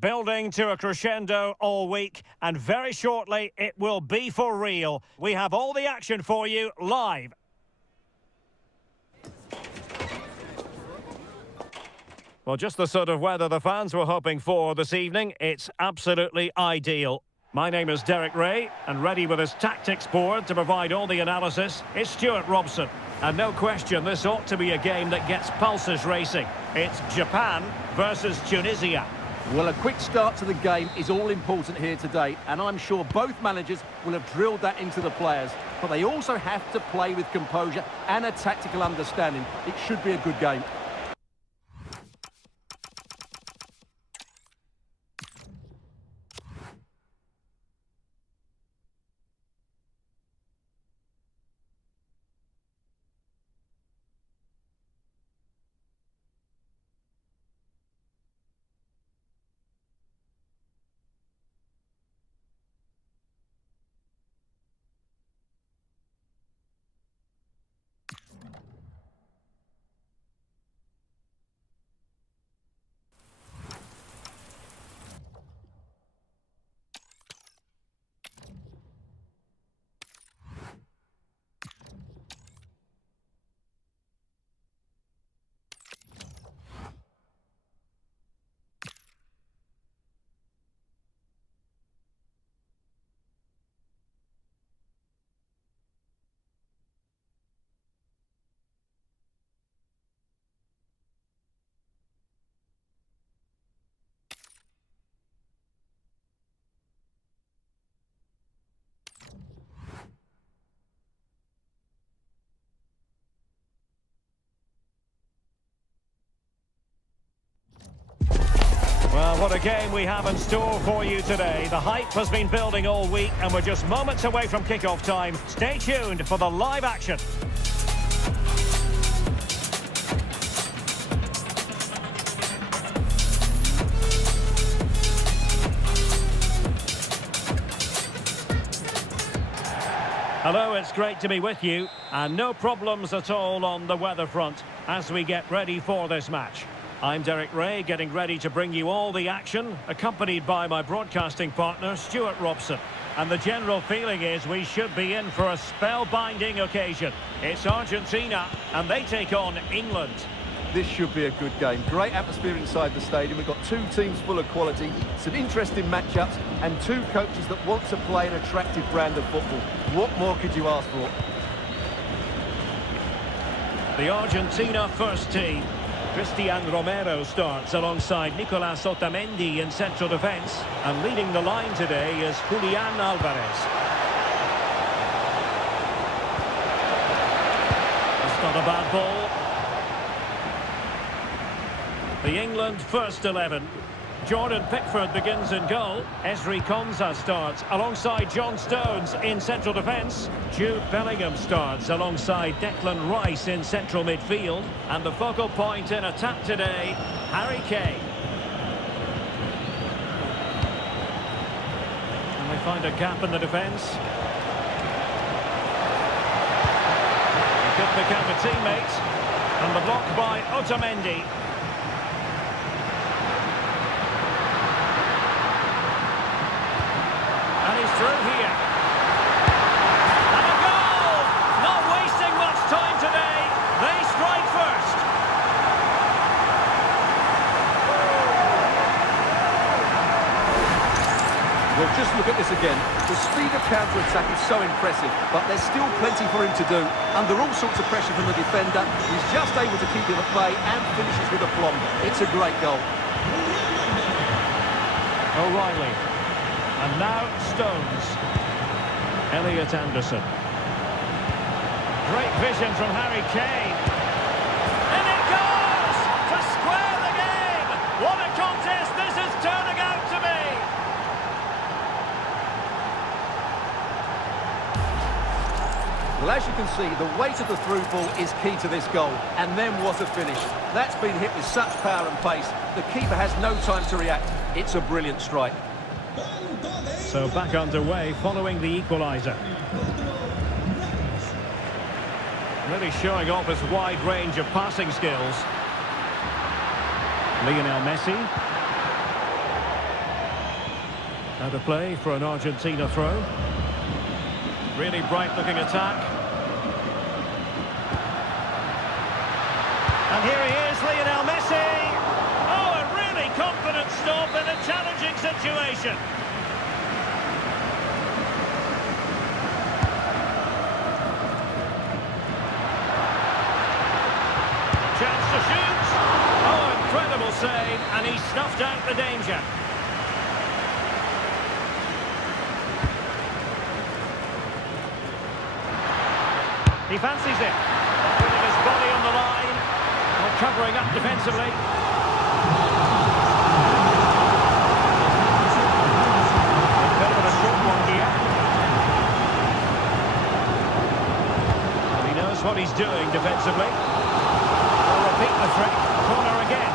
building to a crescendo all week, and very shortly it will be for real. We have all the action for you live. Well, just the sort of weather the fans were hoping for this evening. It's absolutely ideal. My name is Derek Ray, and ready with his tactics board to provide all the analysis is Stuart Robson. And no question, this ought to be a game that gets pulses racing. It's Japan versus Tunisia. Well, a quick start to the game is all important here today, and I'm sure both managers will have drilled that into the players. But they also have to play with composure and a tactical understanding. It should be a good game. Well, what a game we have in store for you today. The hype has been building all week, and we're just moments away from kickoff time. Stay tuned for the live action. Hello, it's great to be with you, and no problems at all on the weather front as we get ready for this match. I'm Derek Ray, getting ready to bring you all the action, accompanied by my broadcasting partner, Stuart Robson. And the general feeling is we should be in for a spellbinding occasion. It's Argentina, and they take on England. This should be a good game. Great atmosphere inside the stadium. We've got two teams full of quality, some interesting matchups, and two coaches that want to play an attractive brand of football. What more could you ask for? The Argentina first team. Cristian Romero starts alongside Nicolas Otamendi in central defence. And leading the line today is Julian Alvarez. It's not a bad ball. The England first 11. Jordan Pickford begins in goal. Ezri Konsa starts alongside John Stones in central defence. Jude Bellingham starts alongside Declan Rice in central midfield. And the focal point in attack today, Harry Kane. And they find a gap in the defence. He could become a teammate. And the block by Otamendi. Through here. And a goal! Not wasting much time today. They strike first. Well, just look at this again. The speed of counter-attack is so impressive, but there's still plenty for him to do. Under all sorts of pressure from the defender, he's just able to keep him at bay and finishes with aplomb. It's a great goal. O'Reilly. And now Stones. Elliot Anderson. Great vision from Harry Kane. And it goes! To square the game! What a contest this is turning out to be! Well, as you can see, the weight of the through ball is key to this goal. And then what a finish. That's been hit with such power and pace. The keeper has no time to react. It's a brilliant strike. So back underway following the equaliser. Really showing off his wide range of passing skills. Lionel Messi. Out of play for an Argentina throw. Really bright-looking attack. And here he is, Lionel Messi. Oh, a really confident stop in a challenging situation. Chance to shoot. Oh, incredible save, and he snuffed out the danger. He fancies it. Putting his body on the line. Or covering up defensively. Bit of a short one here. And he knows what he's doing defensively. We'll repeat the trick. Corner again.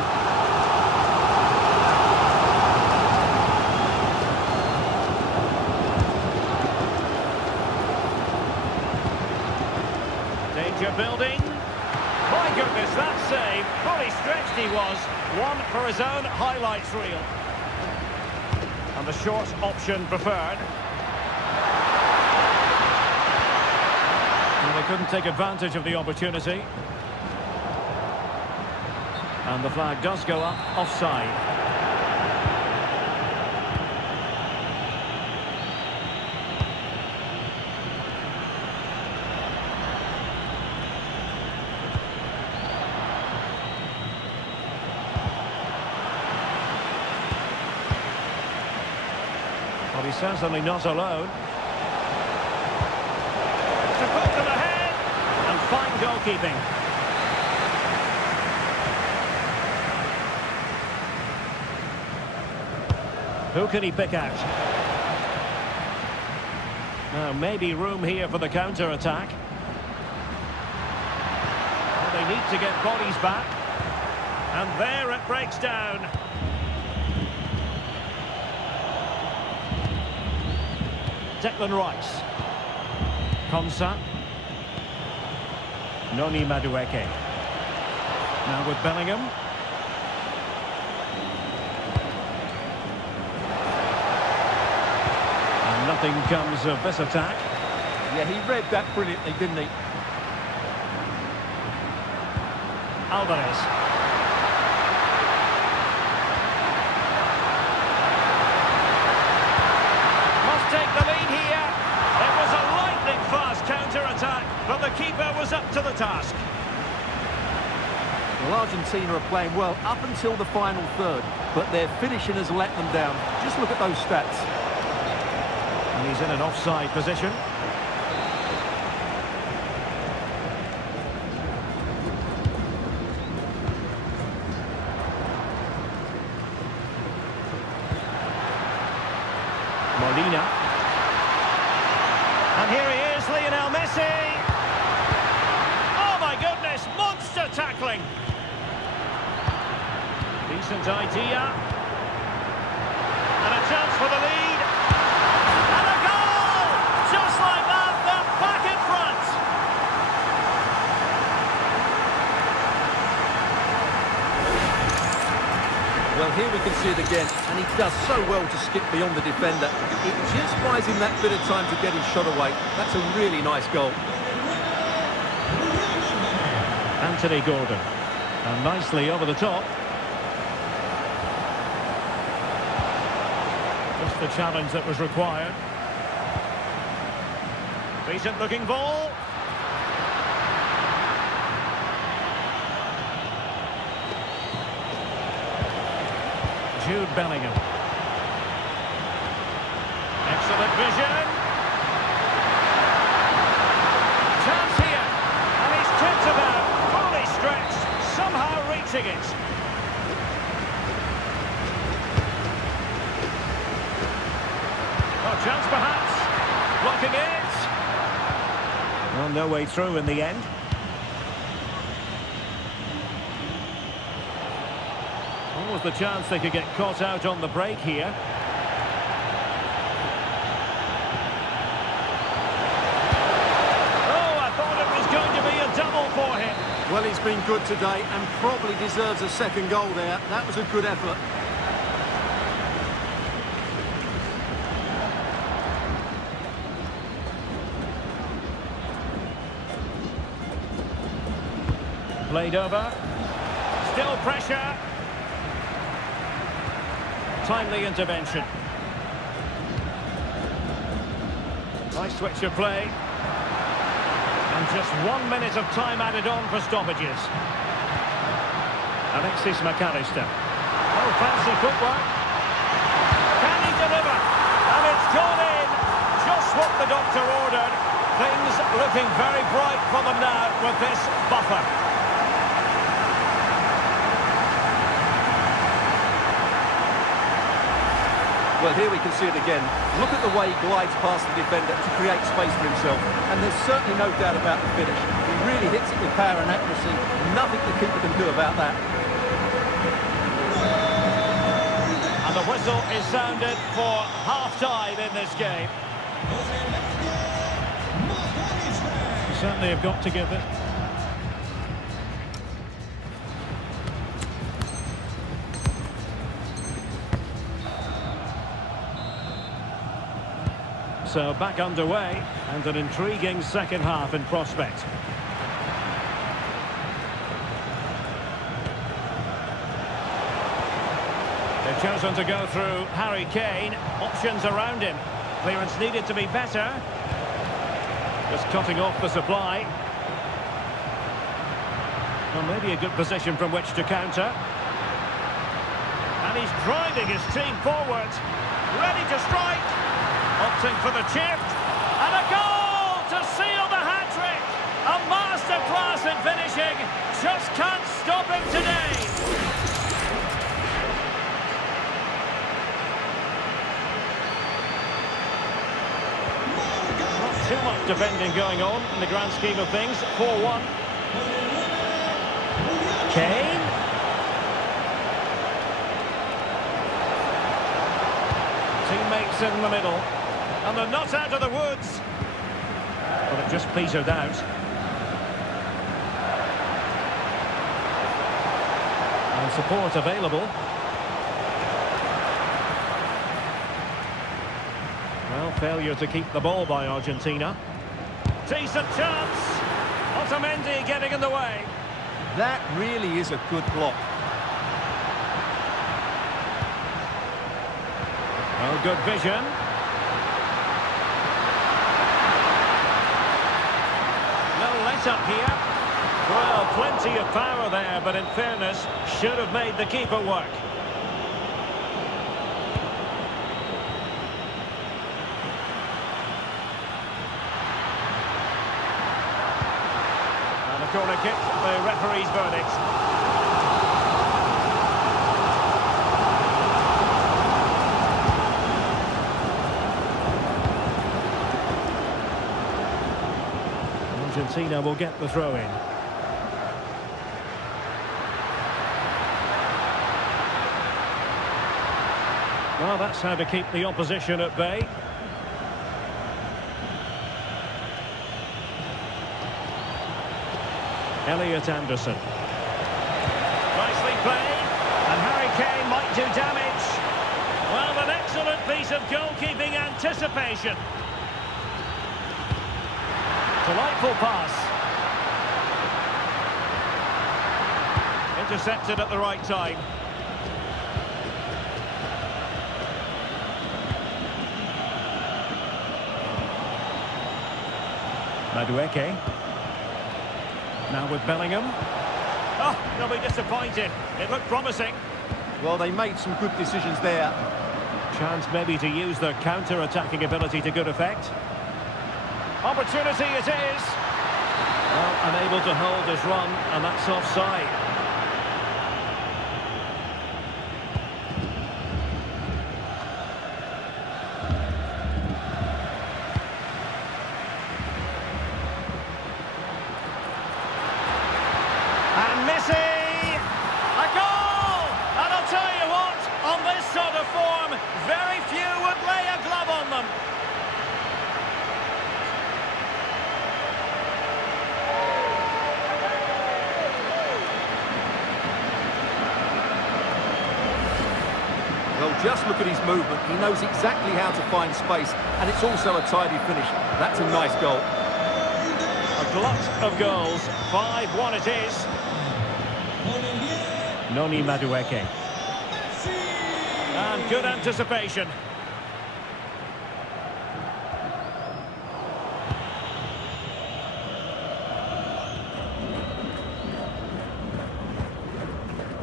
Danger building. My goodness, that save. Fully stretched he was. One for his own highlights reel. And the short option preferred. And they couldn't take advantage of the opportunity. And the flag does go up offside. Well, he's certainly not alone. To put them ahead, and fine goalkeeping. Who can he pick out? Now, maybe room here for the counter-attack. Well, they need to get bodies back. And there it breaks down. Declan Rice. Konsa. Noni Madueke. Now with Bellingham. And nothing comes of this attack. Yeah, he read that brilliantly, didn't he? Alvarez. Take the lead here. It was a lightning-fast counter-attack, but the keeper was up to the task. Well, Argentina are playing well up until the final third, but their finishing has let them down. Just look at those stats. And he's in an offside position. Molina. And here he is, Lionel Messi. Oh my goodness, monster tackling. Decent idea. And a chance for the lead. And a goal! Just like that, they're back in front. Well, here we can see it again, and he does so well to skip beyond the defender. It just buys him that bit of time to get his shot away. That's a really nice goal. Anthony Gordon. And nicely over the top. Just the challenge that was required. Decent looking ball. Jude Bellingham. Excellent vision. Chance here. And he's tipped about. Fully stretched. Somehow reaching it. Oh, chance perhaps. Blocking it. Well, no way through in the end. What was the chance they could get caught out on the break here? Oh, I thought it was going to be a double for him. Well, he's been good today and probably deserves a second goal there. That was a good effort. Played over. Still pressure. Timely intervention. Nice switch of play. And just 1 minute of time added on for stoppages. Alexis McAllister. Oh, fancy footwork. Can he deliver? And it's gone in. Just what the doctor ordered. Things looking very bright for them now with this buffer. Well, here we can see it again. Look at the way he glides past the defender to create space for himself. And there's certainly no doubt about the finish. He really hits it with power and accuracy. Nothing the keeper can do about that. And the whistle is sounded for half-time in this game. You certainly have got to give it. So back underway, and an intriguing second half in prospect. They've chosen to go through Harry Kane. Options around him. Clearance needed to be better. Just cutting off the supply. Well, maybe a good position from which to counter. And he's driving his team forward. Ready to strike. Opting for the chip, and a goal to seal the hat-trick! A masterclass in finishing, just can't stop him today! Not too much defending going on in the grand scheme of things. 4-1. Kane. Teammates in the middle. And they're not out of the woods. But it just petered out. And support available. Well, failure to keep the ball by Argentina. Decent chance. Otamendi getting in the way. That really is a good block. Well, good vision. Up here. Well, plenty of power there, but in fairness, should have made the keeper work. And a corner kick, the referee's verdict. Argentina will get the throw in. Well, that's how to keep the opposition at bay. Elliot Anderson. Nicely played, and Harry Kane might do damage. Well, an excellent piece of goalkeeping anticipation. Delightful pass. Intercepted at the right time. Madueke. Now with Bellingham. Oh, they'll be disappointed. It looked promising. Well, they made some good decisions there. Chance maybe to use their counter-attacking ability to good effect. Opportunity it is. Well, unable to hold his run, and that's offside. And Messi! A goal! And I'll tell you what, on this sort of form, very few would lay a glove on them. Well, just look at his movement. He knows exactly how to find space, and it's also a tidy finish. That's a nice goal. A glut of goals. 5-1 it is. Noni Madueke. And good anticipation.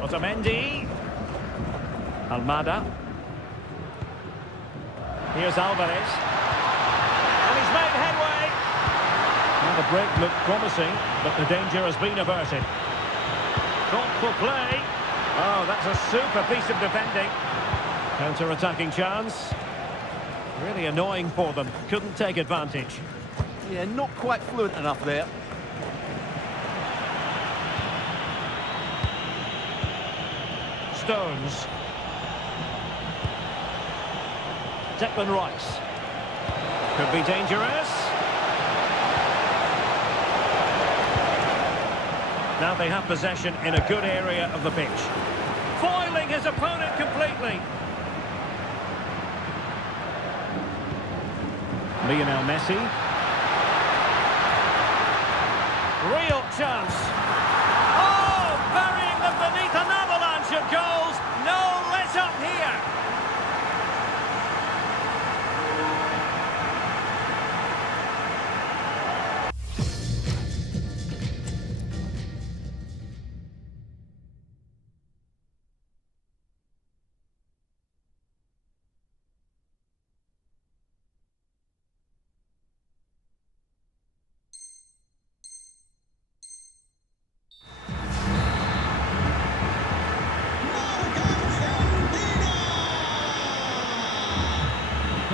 Otamendi. Almada. Here's Alvarez. And he's made headway. Well, the break looked promising, but the danger has been averted. Thoughtful play. Oh, that's a super piece of defending. Counter-attacking chance. Really annoying for them. Couldn't take advantage. Yeah, not quite fluent enough there. Stones. Declan Rice. Could be dangerous. Now they have possession in a good area of the pitch. Foiling his opponent completely. Lionel Messi. Real chance. Oh, burying them beneath an avalanche of goals. No let up here.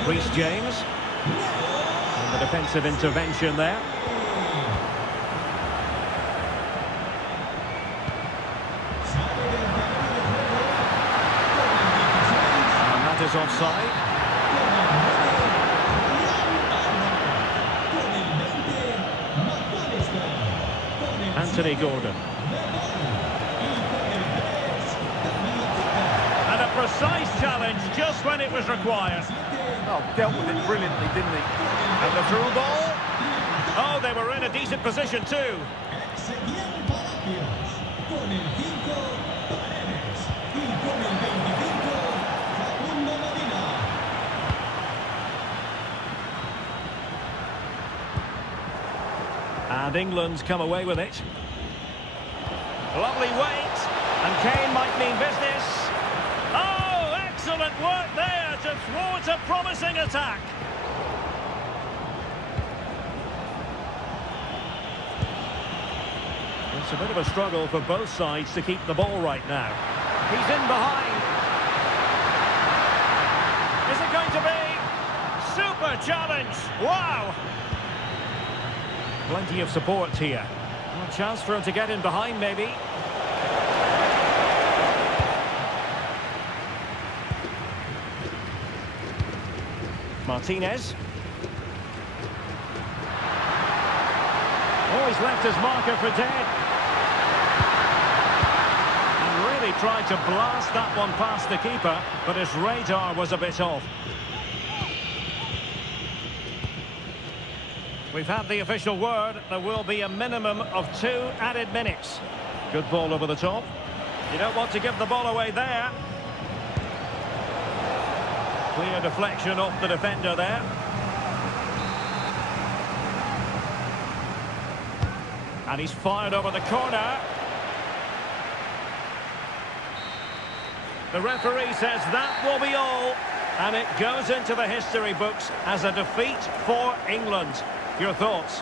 Reece James. And the defensive intervention there. And that is offside. Anthony Gordon. And a precise challenge just when it was required. Oh, dealt with it brilliantly, didn't he? And the through ball. Oh, they were in a decent position too. And England's come away with it. Lovely weight. And Kane might mean business. Oh, excellent work there to thwart a promising attack. It's a bit of a struggle for both sides to keep the ball right now. He's in behind. Is it going to be? Super challenge. Wow. Plenty of support here. A chance for him to get in behind, maybe. Martinez. Oh, he's left his marker for dead. And really tried to blast that one past the keeper, but his radar was a bit off. We've had the official word. There will be a minimum of 2 added minutes. Good ball over the top. You don't want to give the ball away there. Clear deflection off the defender there. And he's fired over the corner. The referee says that will be all. And it goes into the history books as a defeat for England. Your thoughts?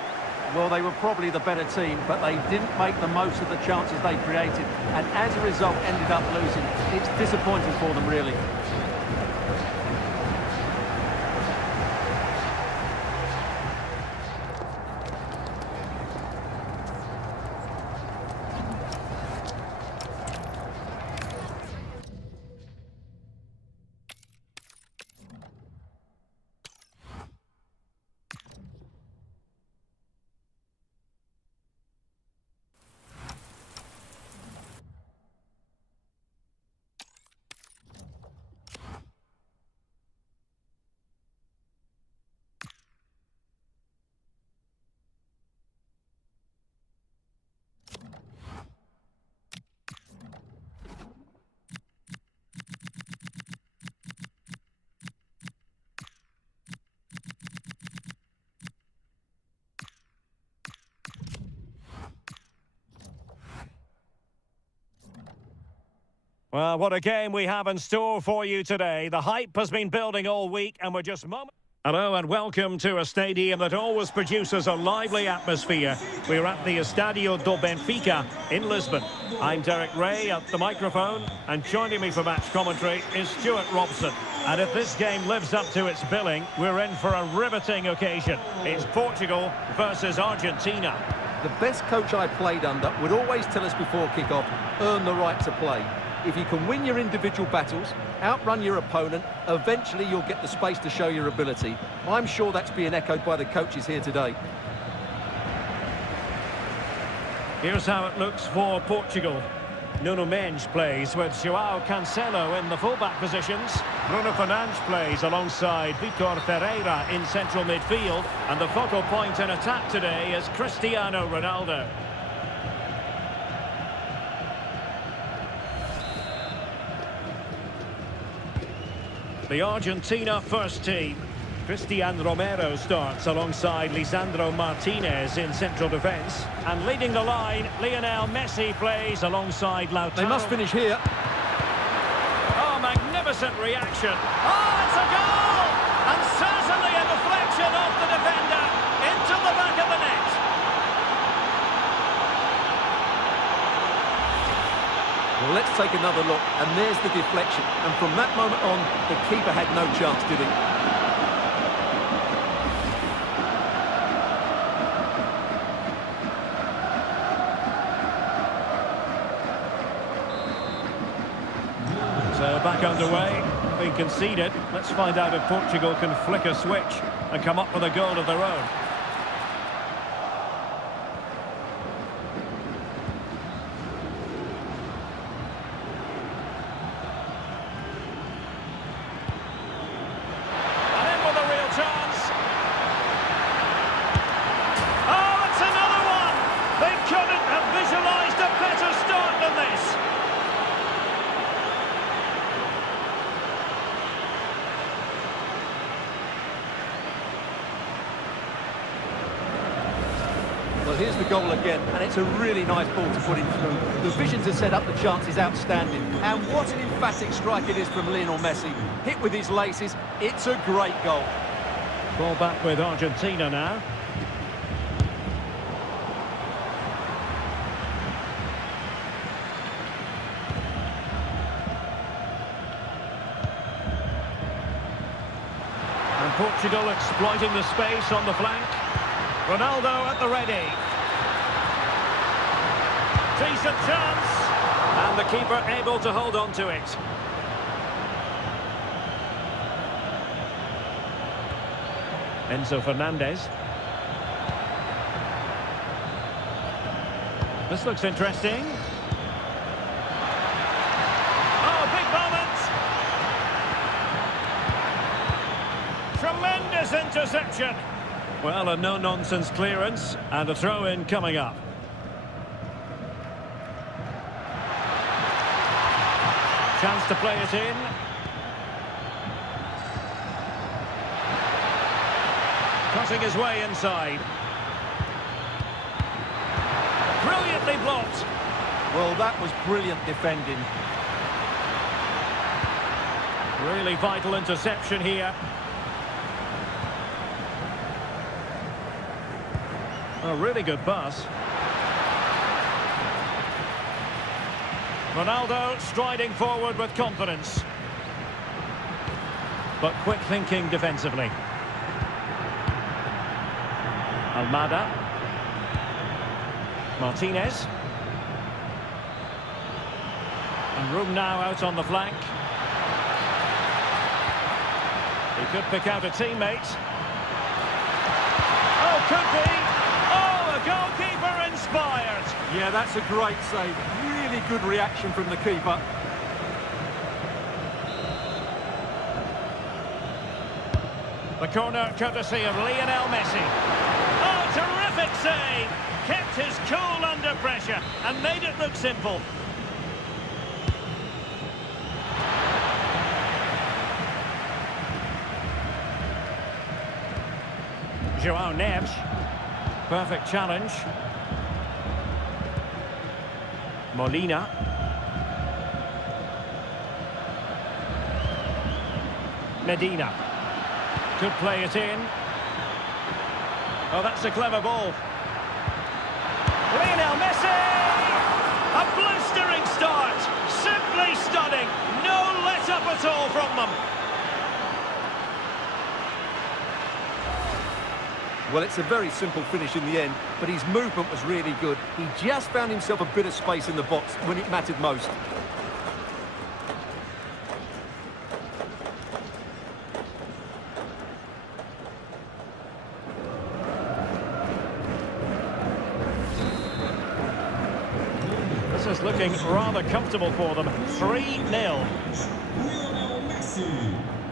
Well, they were probably the better team, but they didn't make the most of the chances they created, and as a result ended up losing. It's disappointing for them, really. Well, what a game we have in store for you today. The hype has been building all week, and we're just moments. Hello and welcome to a stadium that always produces a lively atmosphere. We're at the Estadio do Benfica in Lisbon. I'm Derek Ray at the microphone, and joining me for match commentary is Stuart Robson. And if this game lives up to its billing, we're in for a riveting occasion. It's Portugal versus Argentina. The best coach I played under would always tell us before kick-off, earn the right to play. If you can win your individual battles, outrun your opponent, eventually you'll get the space to show your ability. I'm sure that's being echoed by the coaches here today. Here's how it looks for Portugal. Nuno Mendes plays with João Cancelo in the fullback positions. Bruno Fernandes plays alongside Vitor Ferreira in central midfield. And the focal point in attack today is Cristiano Ronaldo. The Argentina first team. Cristian Romero starts alongside Lisandro Martinez in central defence. And leading the line, Lionel Messi plays alongside Lautaro. They must finish here. Oh, magnificent reaction. Oh, it's a goal! And certainly a deflection off the defender into the back of the net. Well, let's take another look, and there's the deflection. And from that moment on, the keeper had no chance, did he? So back underway, being conceded. Let's find out if Portugal can flick a switch and come up with a goal of their own. Well, here's the goal again, and it's a really nice ball to put him through. The vision to set up the chance is outstanding. And what an emphatic strike it is from Lionel Messi. Hit with his laces, it's a great goal. Ball back with Argentina now. And Portugal exploiting the space on the flank. Ronaldo at the ready. Decent chance. And the keeper able to hold on to it. Enzo Fernandez. This looks interesting. Oh, big moment. Tremendous interception. Well, a no-nonsense clearance and a throw-in coming up. Chance to play it in. Cutting his way inside. Brilliantly blocked. Well, that was brilliant defending. Really vital interception here. A really good pass. Ronaldo striding forward with confidence. But quick thinking defensively. Almada. Martinez. And room now out on the flank. He could pick out a teammate. Oh, could be. Goalkeeper inspired. Yeah, that's a great save. Really good reaction from the keeper. The corner courtesy of Lionel Messi. Oh, terrific save. Kept his cool under pressure and made it look simple. João Neves. Perfect challenge. Molina. Medina. Could play it in. Oh, that's a clever ball. Lionel Messi! A blistering start. Simply stunning. No let-up at all from them. Well, it's a very simple finish in the end, but his movement was really good. He just found himself a bit of space in the box when it mattered most. This is looking rather comfortable for them. 3-0.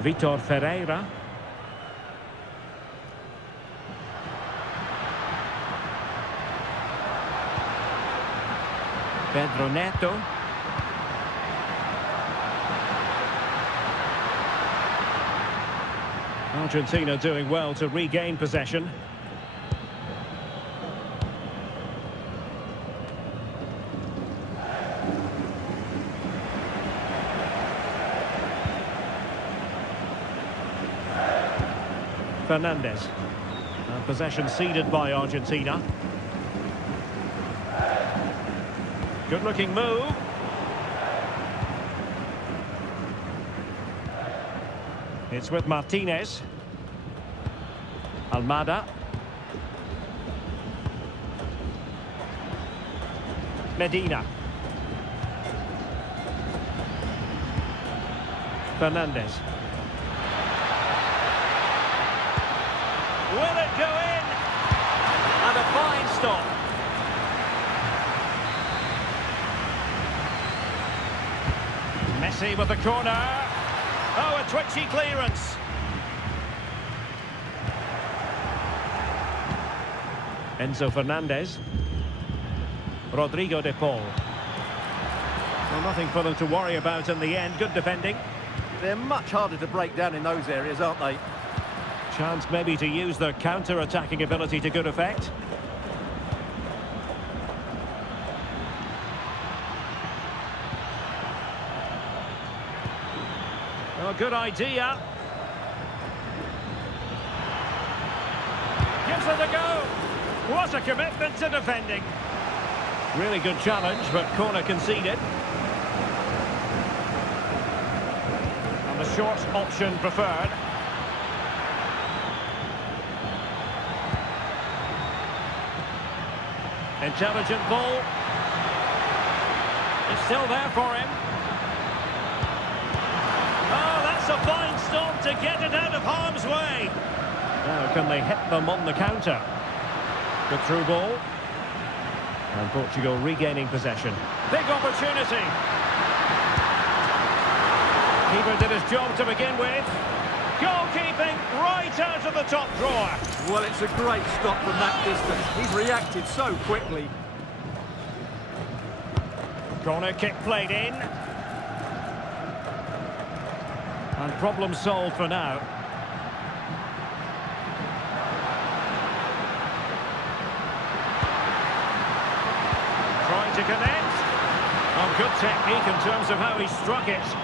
Vitor Ferreira. Pedro Neto. Argentina doing well to regain possession. Fernandez. And possession ceded by Argentina. Good looking move. It's with Martinez. Almada. Medina. Fernandez. Will it go in? And a fine stop. Messi with the corner. Oh, a twitchy clearance. Enzo Fernandez. Rodrigo de Paul. Well, nothing for them to worry about in the end. Good defending. They're much harder to break down in those areas, aren't they? Chance maybe to use their counter-attacking ability to good effect. Oh, good idea. Gives it a go. What a commitment to defending. Really good challenge, but corner conceded. And the short option preferred. Intelligent ball. It's still there for him. Oh, that's a fine stop to get it out of harm's way. Now, can they hit them on the counter? Good through ball. And Portugal regaining possession. Big opportunity. Keeper did his job to begin with. Goalkeeping right out of the top drawer. Well, it's a great stop from that distance. He's reacted so quickly. Corner kick played in. And problem solved for now. Trying to connect. Oh, good technique in terms of how he struck it.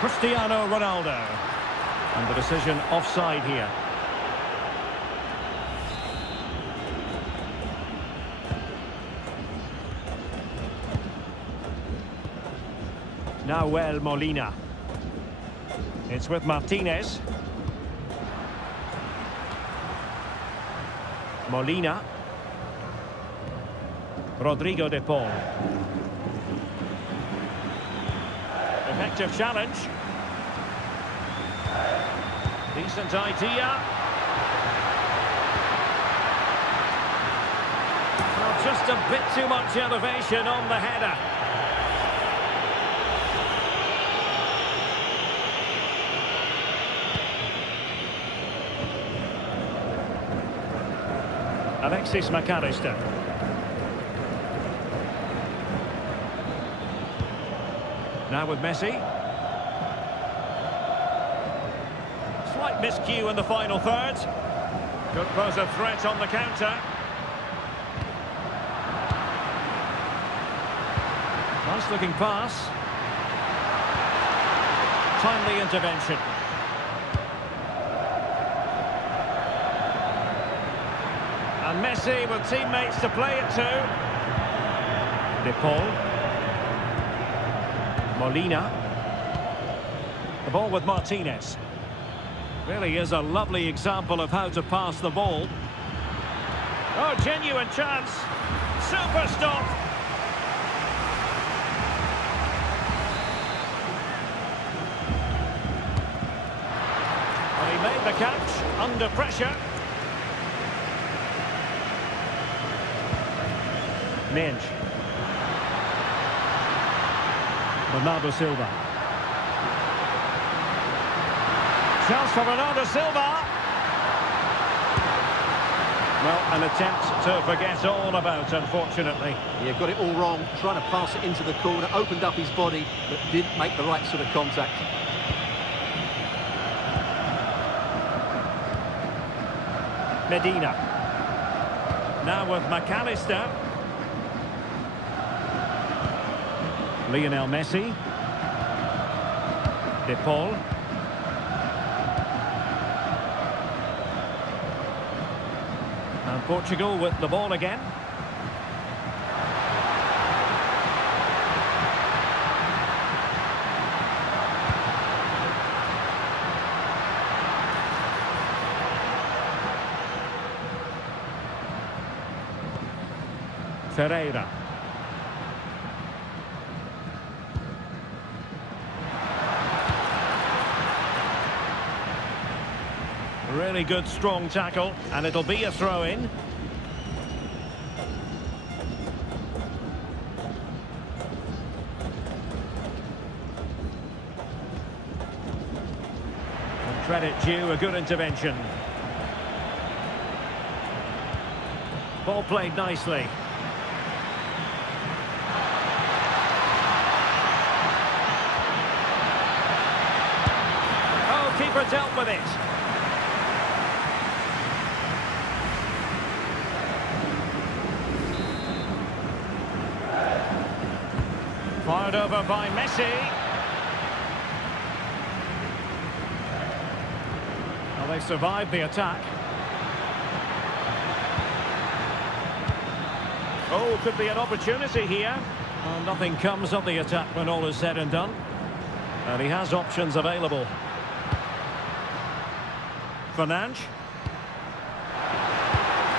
Cristiano Ronaldo. And the decision offside here. Nahuel Molina. It's with Martinez. Molina. Rodrigo de Paul. Effective challenge. Decent idea. Well, just a bit too much elevation on the header. Alexis McAllister. Now with Messi. slight miscue in the final third. Could pose a threat on the counter. Nice looking pass. Timely intervention. And Messi with teammates to play it to. De Paul. Molina. The ball with Martinez. Really is a lovely example of how to pass the ball. Oh, genuine chance. Super stop. Well, he made the catch under pressure. Minge. Bernardo Silva. Chance for Bernardo Silva. Well, an attempt to forget all about, unfortunately. Yeah, got it all wrong, trying to pass it into the corner, opened up his body, but didn't make the right sort of contact. Medina. Now with McAllister. Lionel Messi. De Paul. And Portugal with the ball again. Ferreira. Really good, strong tackle, and it'll be a throw-in. And credit due, a good intervention. Ball played nicely. Oh, keeper dealt with it. Fired over by Messi. Well, they survived the attack. Oh, could be an opportunity here. Well, nothing comes of the attack when all is said and done. And he has options available. Fernandes.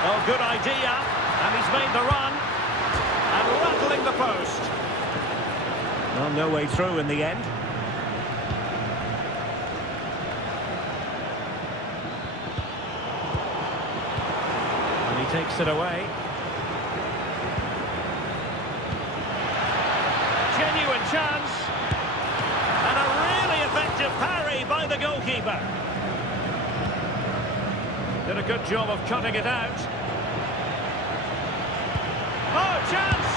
Oh, good idea. And he's made the run. And rattling the post. Well, no way through in the end. And he takes it away. Genuine chance. And a really effective parry by the goalkeeper. Did a good job of cutting it out. Oh, chance!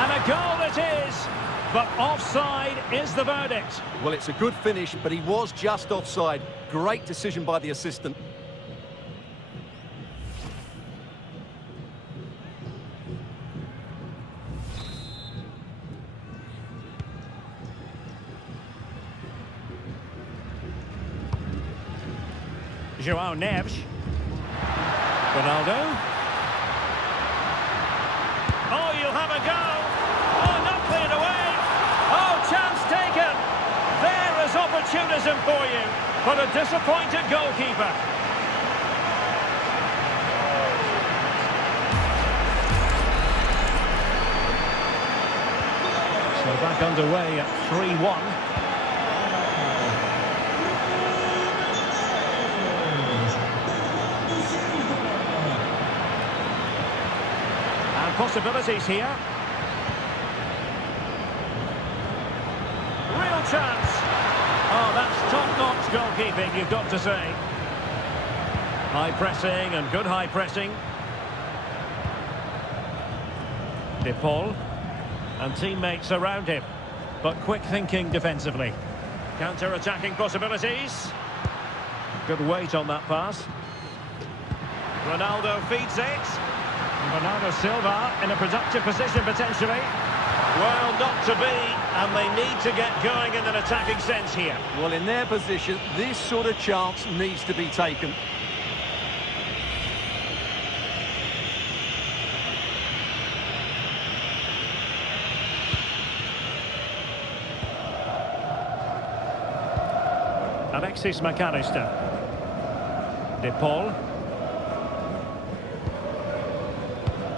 And a goal it is. But offside is the verdict. Well, it's a good finish, but he was just offside. Great decision by the assistant. João Neves. Ronaldo. Oh, you'll have a go. Oh, not cleared away. Oh, chance taken. There is opportunism for you, but a disappointed goalkeeper. So back underway at 3-1. And possibilities here. Real chance. Oh, that's top-notch goalkeeping, you've got to say. High pressing and good high pressing. De Paul. And teammates around him. But quick thinking defensively. Counter-attacking possibilities. Good weight on that pass. Ronaldo feeds it. Bernardo Silva in a productive position potentially. Well, not to be, and they need to get going in an attacking sense here. Well, in their position, this sort of chance needs to be taken. Alexis McAllister. De Paul.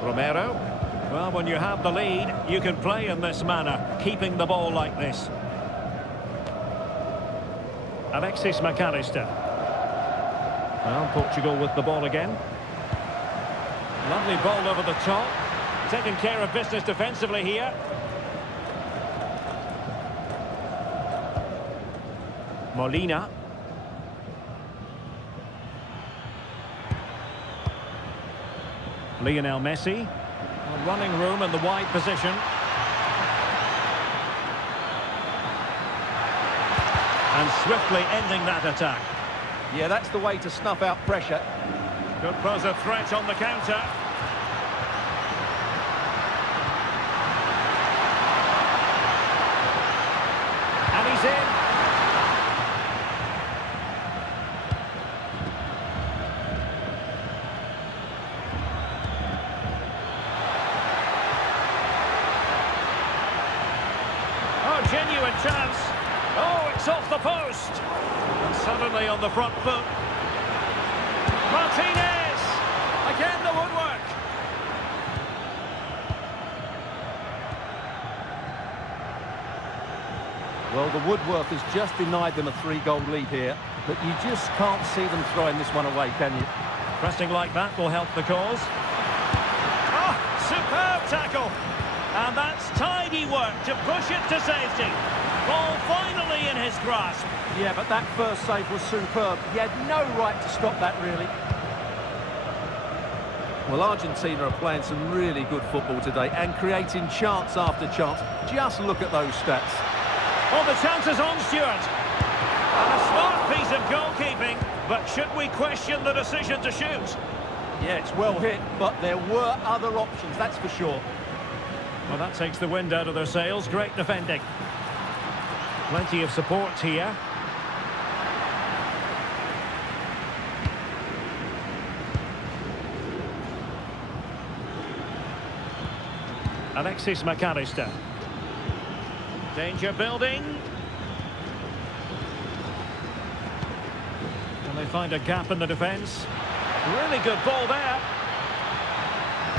Romero. Well, when you have the lead, you can play in this manner, keeping the ball like this. Alexis McAllister. Well, Portugal with the ball again. Lovely ball over the top. Taking care of business defensively here. Molina. Lionel Messi. Running room in the wide position. And swiftly ending that attack. Yeah, that's the way to snuff out pressure. Could pose a threat on the counter. And he's in. Genuine chance. Oh, it's off the post. And suddenly on the front foot. Martinez. Again the woodwork. Well, the woodwork has just denied them a 3-goal lead here, but you just can't see them throwing this one away, can you? Pressing like that will help the cause. Oh, superb tackle. And that's tidy work to push it to safety. Ball finally in his grasp. Yeah, but that first save was superb. He had no right to stop that, really. Well, Argentina are playing some really good football today and creating chance after chance. Just look at those stats. Oh, the chance is on, Stuart. And a smart piece of goalkeeping, but should we question the decision to shoot? Yeah, it's well hit, but there were other options, that's for sure. Well, that takes the wind out of their sails. Great defending. Plenty of support here. Alexis McAllister. Danger building. Can they find a gap in the defence? Really good ball there.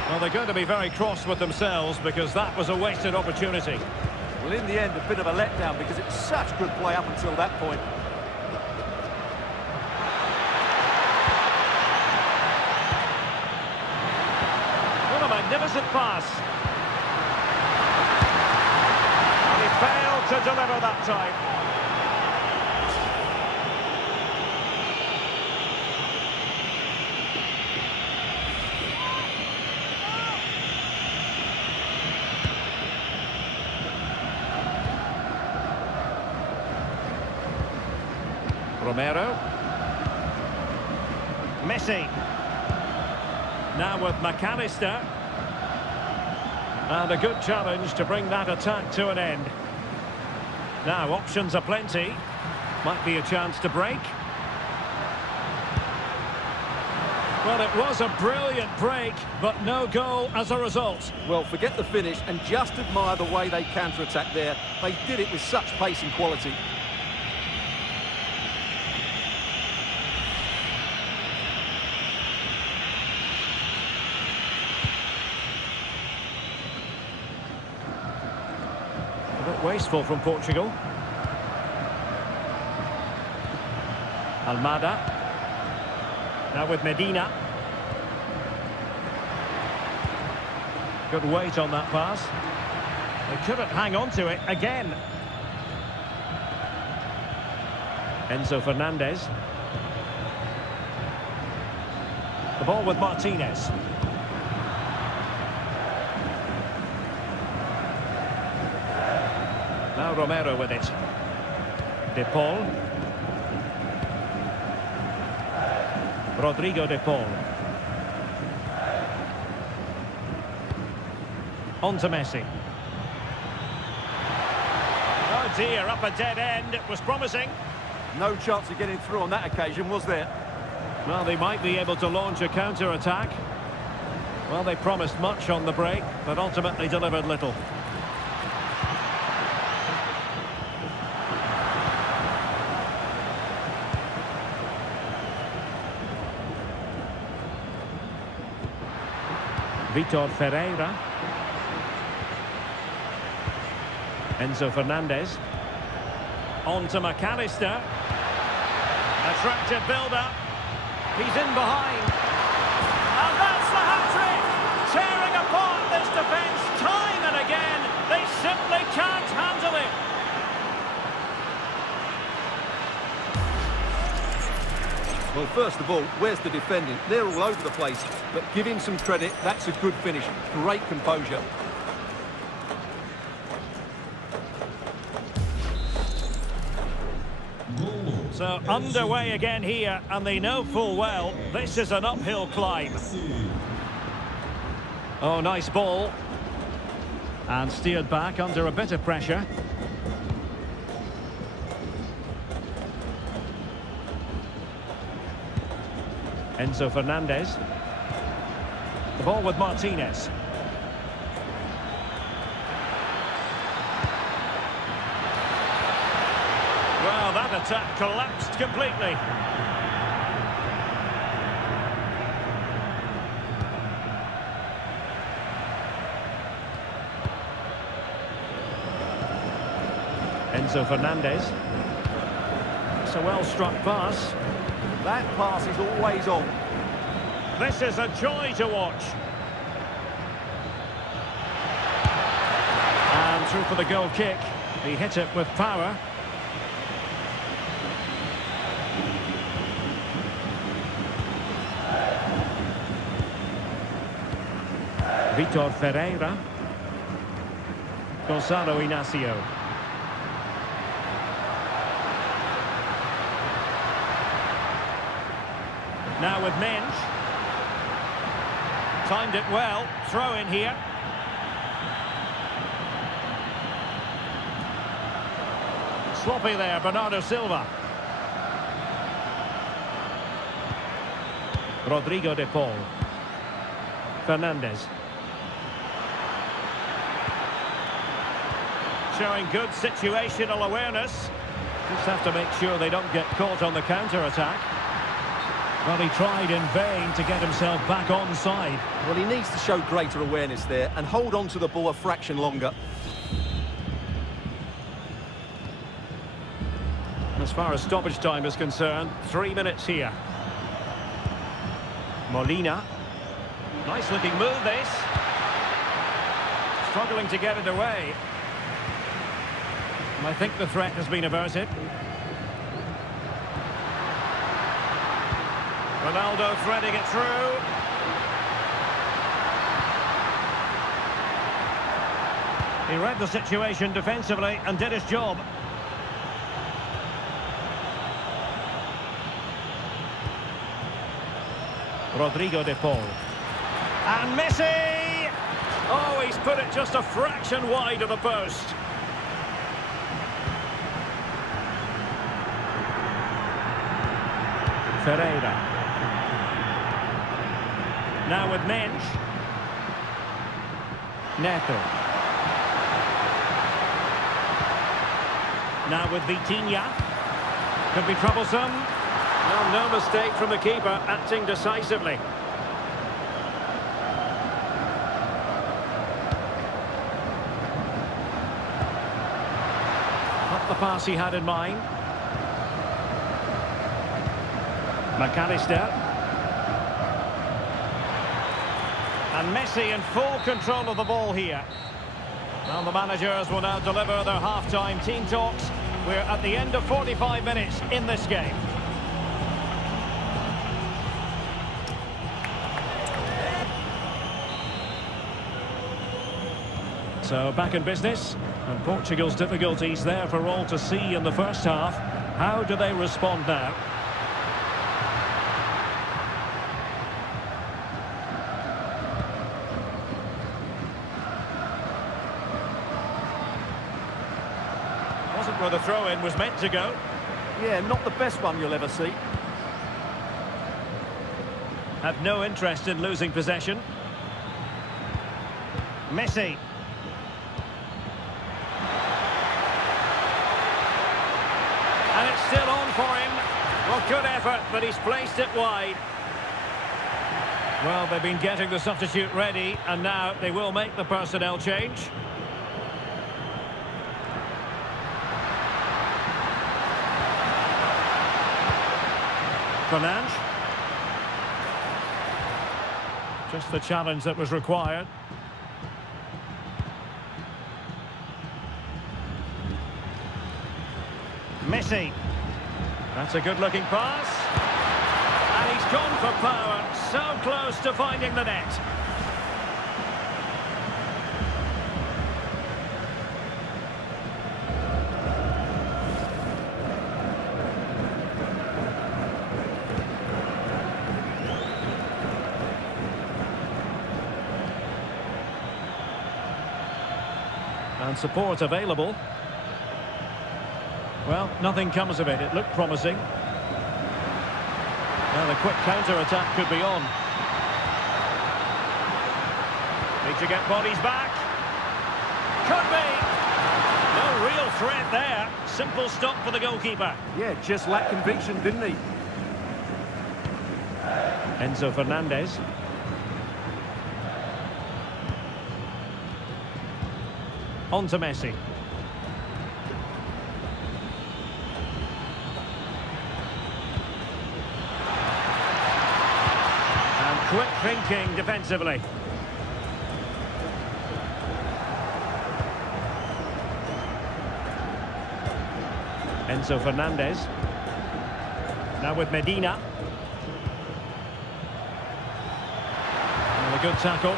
Well, they're going to be very cross with themselves because that was a wasted opportunity. Well, in the end, a bit of a letdown because it was such good play up until that point. What a magnificent pass. And he failed to deliver that time. Romero. Messi. Now with McAllister. And a good challenge to bring that attack to an end. Now, options are plenty. Might be a chance to break. Well, it was a brilliant break, but no goal as a result. Well, forget the finish and just admire the way they counter-attacked there. They did it with such pace and quality. A bit wasteful from Portugal. Almada. Now with Medina. Good weight on that pass. They couldn't hang on to it again. Enzo Fernandez. The ball with Martinez. Now Romero with it. De Paul. Rodrigo de Paul. On to Messi. Oh dear, up a dead end. It was promising. No chance of getting through on that occasion, was there? Well, they might be able to launch a counter-attack. Well, they promised much on the break, but ultimately delivered little. Vitor Ferreira. Enzo Fernandez. On to McAllister. Attractive build-up. He's in behind. And that's the hat-trick! Tearing apart this defence time and again. They simply can't handle it. Well, first of all, where's the defending? They're all over the place. But give him some credit. That's a good finish. Great composure. So underway again here, and they know full well this is an uphill climb. Oh, nice ball. And steered back under a bit of pressure. Enzo Fernandez. The ball with Martinez. Well, that attack collapsed completely. Enzo Fernandez. It's a well-struck pass. That pass is always on. This is a joy to watch. And through for the goal kick. He hit it with power. Vitor Ferreira. Gonzalo Inacio. Now with Mensch. Timed it well. Throw in here. Sloppy there, Bernardo Silva. Rodrigo de Paul. Fernandez. Showing good situational awareness. Just have to make sure they don't get caught on the counter-attack. Well, he tried in vain to get himself back onside. Well, he needs to show greater awareness there and hold on to the ball a fraction longer. As far as stoppage time is concerned, 3 minutes here. Molina. Nice looking move, this. Struggling to get it away. And I think the threat has been averted. Ronaldo threading it through. He read the situation defensively and did his job. Rodrigo de Paul. And Messi! Oh, he's put it just a fraction wide of the post. Ferreira. Now with Mensch. Neto. Now with Vitinha. Could be troublesome. No mistake from the keeper, acting decisively. Not the pass he had in mind. McAllister. And Messi in full control of the ball here. Well, the managers will now deliver their half-time team talks. We're at the end of 45 minutes in this game. So back in business, and Portugal's difficulties there for all to see in the first half. How do they respond now? where the throw-in was meant to go. Yeah, not the best one you'll ever see. Have no interest in losing possession. Messi. And it's still on for him. Well, good effort, but he's placed it wide. Well, they've been getting the substitute ready, and now they will make the personnel change. Fernandes. Just the challenge that was required. Messi. That's a good-looking pass. And he's gone for power. So close to finding the net. And support available. Well, nothing comes of it. It looked promising. Well, a quick counter-attack could be on. Need to get bodies back. Could be. No real threat there. Simple stop for the goalkeeper. Yeah, just lacked conviction, didn't he? Enzo Fernandez. On to Messi. And quick thinking defensively. Enzo Fernandez. Now with Medina. And a good tackle.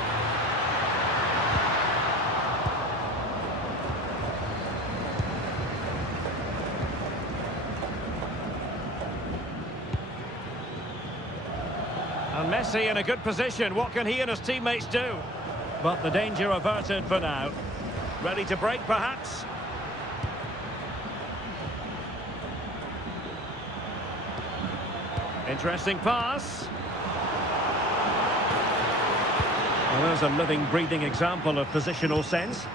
And Messi in a good position. What can he and his teammates do? But the danger averted for now. Ready to break, perhaps? Interesting pass. Well, there's a living, breathing example of positional sense.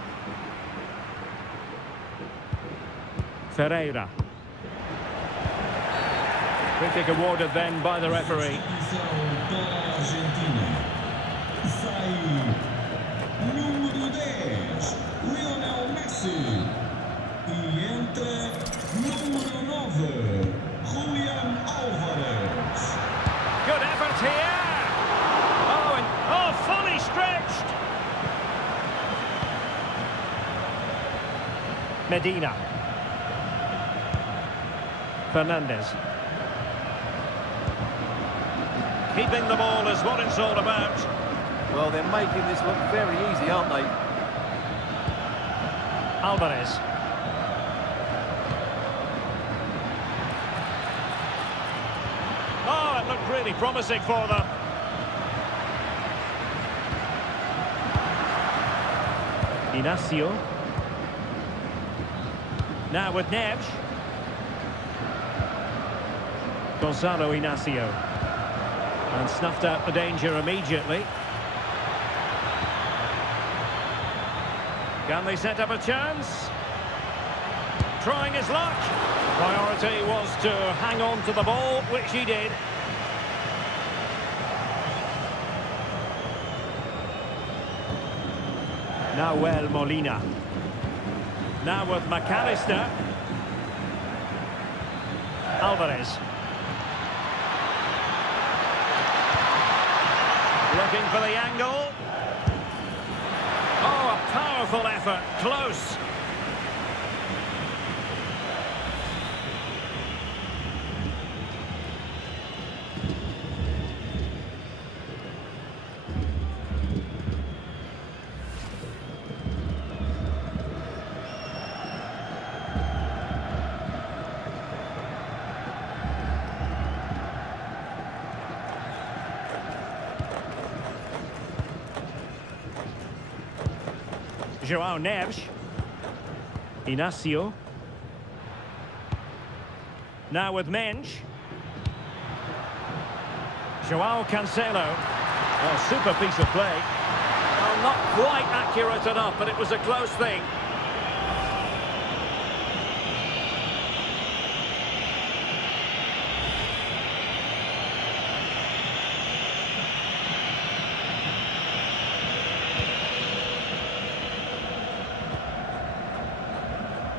Ferreira. Free kick awarded then by the referee. Número 10, Lionel Messi. E entra número 9, Julian Alvarez. Good effort here. Oh, fully stretched. Medina. Fernandez. Keeping the ball is what it's all about. Well, they're making this look very easy, aren't they? Alvarez. Oh, it looked really promising for them. Inacio. Now with Neves. Gonzalo Inacio. And snuffed out the danger immediately. Can they set up a chance? Trying his luck. Priority was to hang on to the ball, which he did. Nahuel Molina. Now with McAllister. Alvarez. Looking for the angle. Oh, a powerful effort. Close. João Neves. Inacio. Now with Mensch. Joao Cancelo. Oh, super piece of play. Well, not quite accurate enough, but it was a close thing.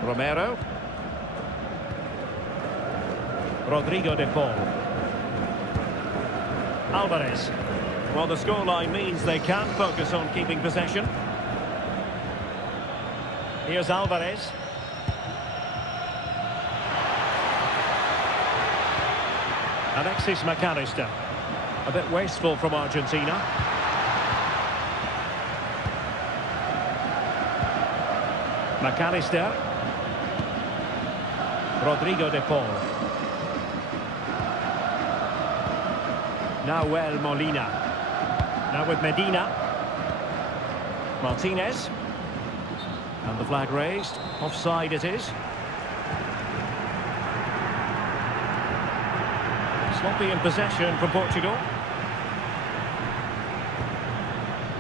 Romero. Rodrigo de Paul. Alvarez. Well, the scoreline means they can focus on keeping possession. Here's Alvarez. Alexis McAllister. A bit wasteful from Argentina. McAllister. Rodrigo de Paul. Nahuel Molina. Now with Medina. Martinez. And the flag raised. Offside it is. Sloppy in possession from Portugal.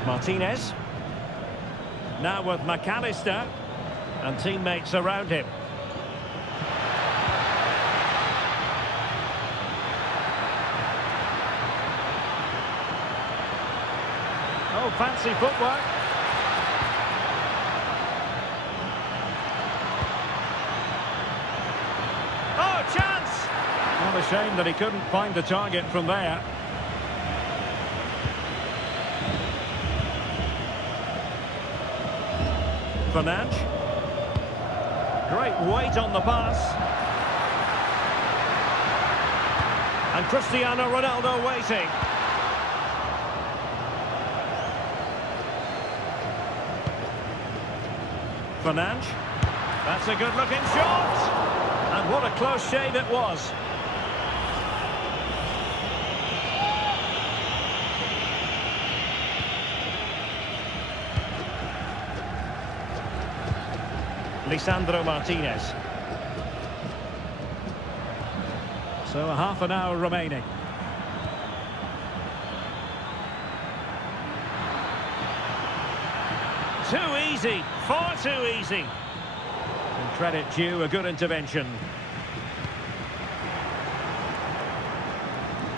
Martinez. Now with McAllister. And teammates around him. Oh, fancy footwork. Oh, chance! Well, a shame that he couldn't find the target from there. Fernandes. Great weight on the pass. And Cristiano Ronaldo waiting. Fernandes. That's a good-looking shot. And what a close shave it was. Lisandro Martinez. So a half an hour remaining. Too easy, far too easy. And credit due, a good intervention.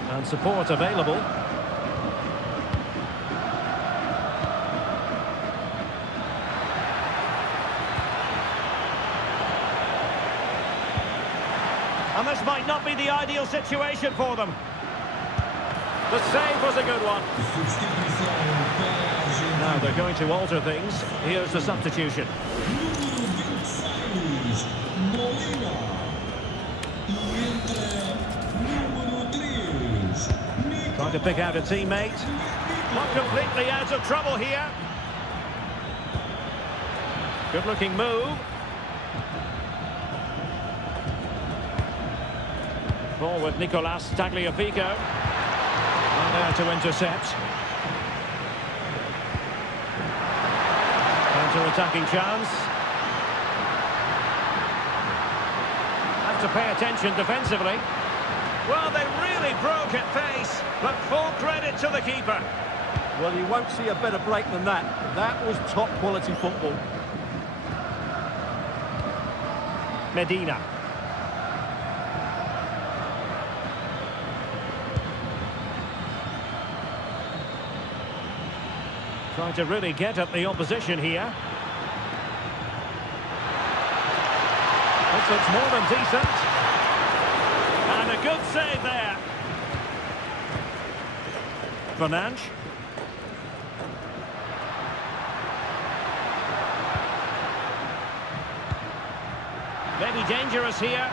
And support available. And this might not be the ideal situation for them. The save was a good one. Now they're going to alter things. Here's the substitution. Trying to pick out a teammate. Not completely out of trouble here. Good looking move. Ball with Nicolas Tagliafico. And there to intercept. Counter-attacking chance. Have to pay attention defensively. Well, they really broke at pace, but full credit to the keeper. Well, you won't see a better break than that. That was top-quality football. Medina. Trying to really get at the opposition here. This looks more than decent. And a good save there. Fernandes. Maybe dangerous here.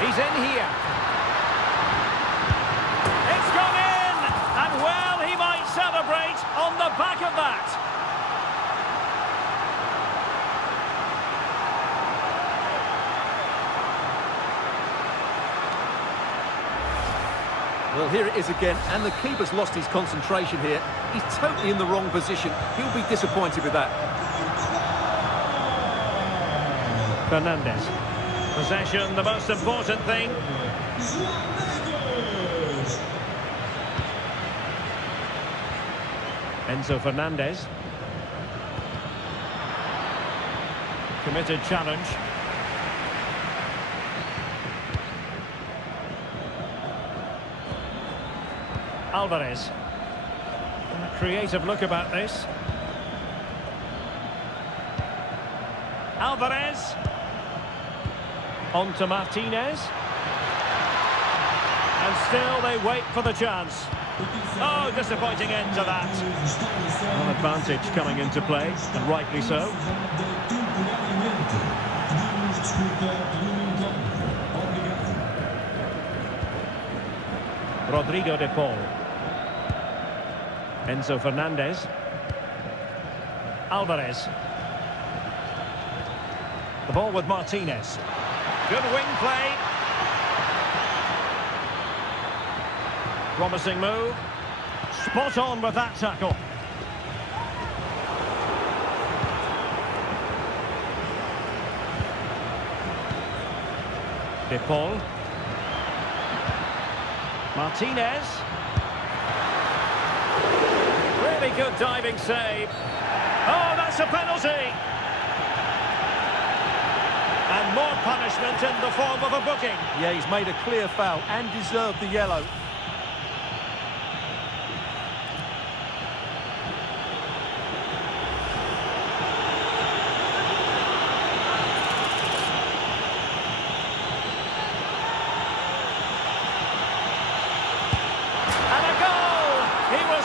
He's in here. It's gone in! And well, he might celebrate on the back of that. Well, here it is again, and the keeper's lost his concentration here. He's totally in the wrong position. He'll be disappointed with that. Fernandes. Possession, the most important thing. Enzo Fernandez. Committed challenge. Alvarez. A creative look about this. Alvarez. On to Martinez. And still they wait for the chance. Oh, disappointing end to that. An advantage coming into play, and rightly so. Rodrigo de Paul. Enzo Fernandez. Alvarez. The ball with Martinez. Good wing play. Promising move. Spot on with that tackle. De Paul. Martinez. Really good diving save. Oh, that's a penalty. And more punishment in the form of a booking. Yeah, he's made a clear foul and deserved the yellow.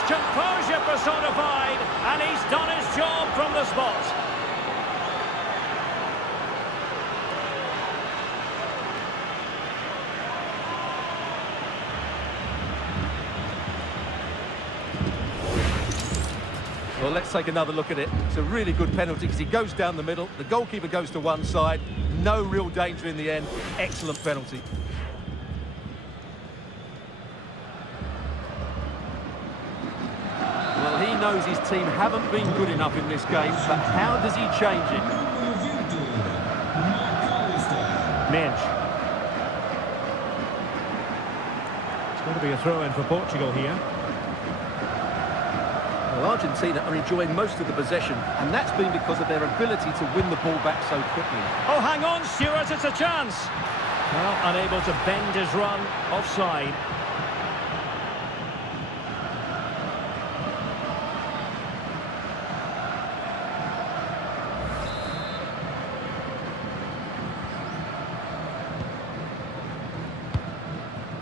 Composure personified, and he's done his job from the spot. Well, let's take another look at it. It's a really good penalty because he goes down the middle, the goalkeeper goes to one side, no real danger in the end. Excellent penalty. He knows his team haven't been good enough in this game, but how does he change it? Mensch. It's going to be a throw-in for Portugal here. Well, Argentina are enjoying most of the possession, and that's been because of their ability to win the ball back so quickly. Oh, hang on, Stuart, it's a chance. Well, unable to bend his run, offside.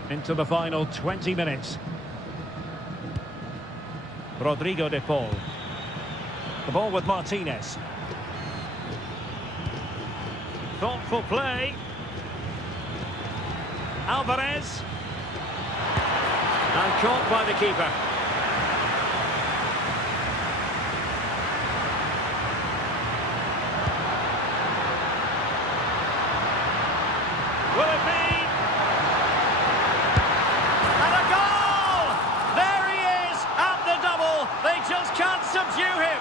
Into the final 20 minutes. Rodrigo de Paul. The ball with Martinez. Thoughtful play. Alvarez. And caught by the keeper. Will it be? They just can't subdue him.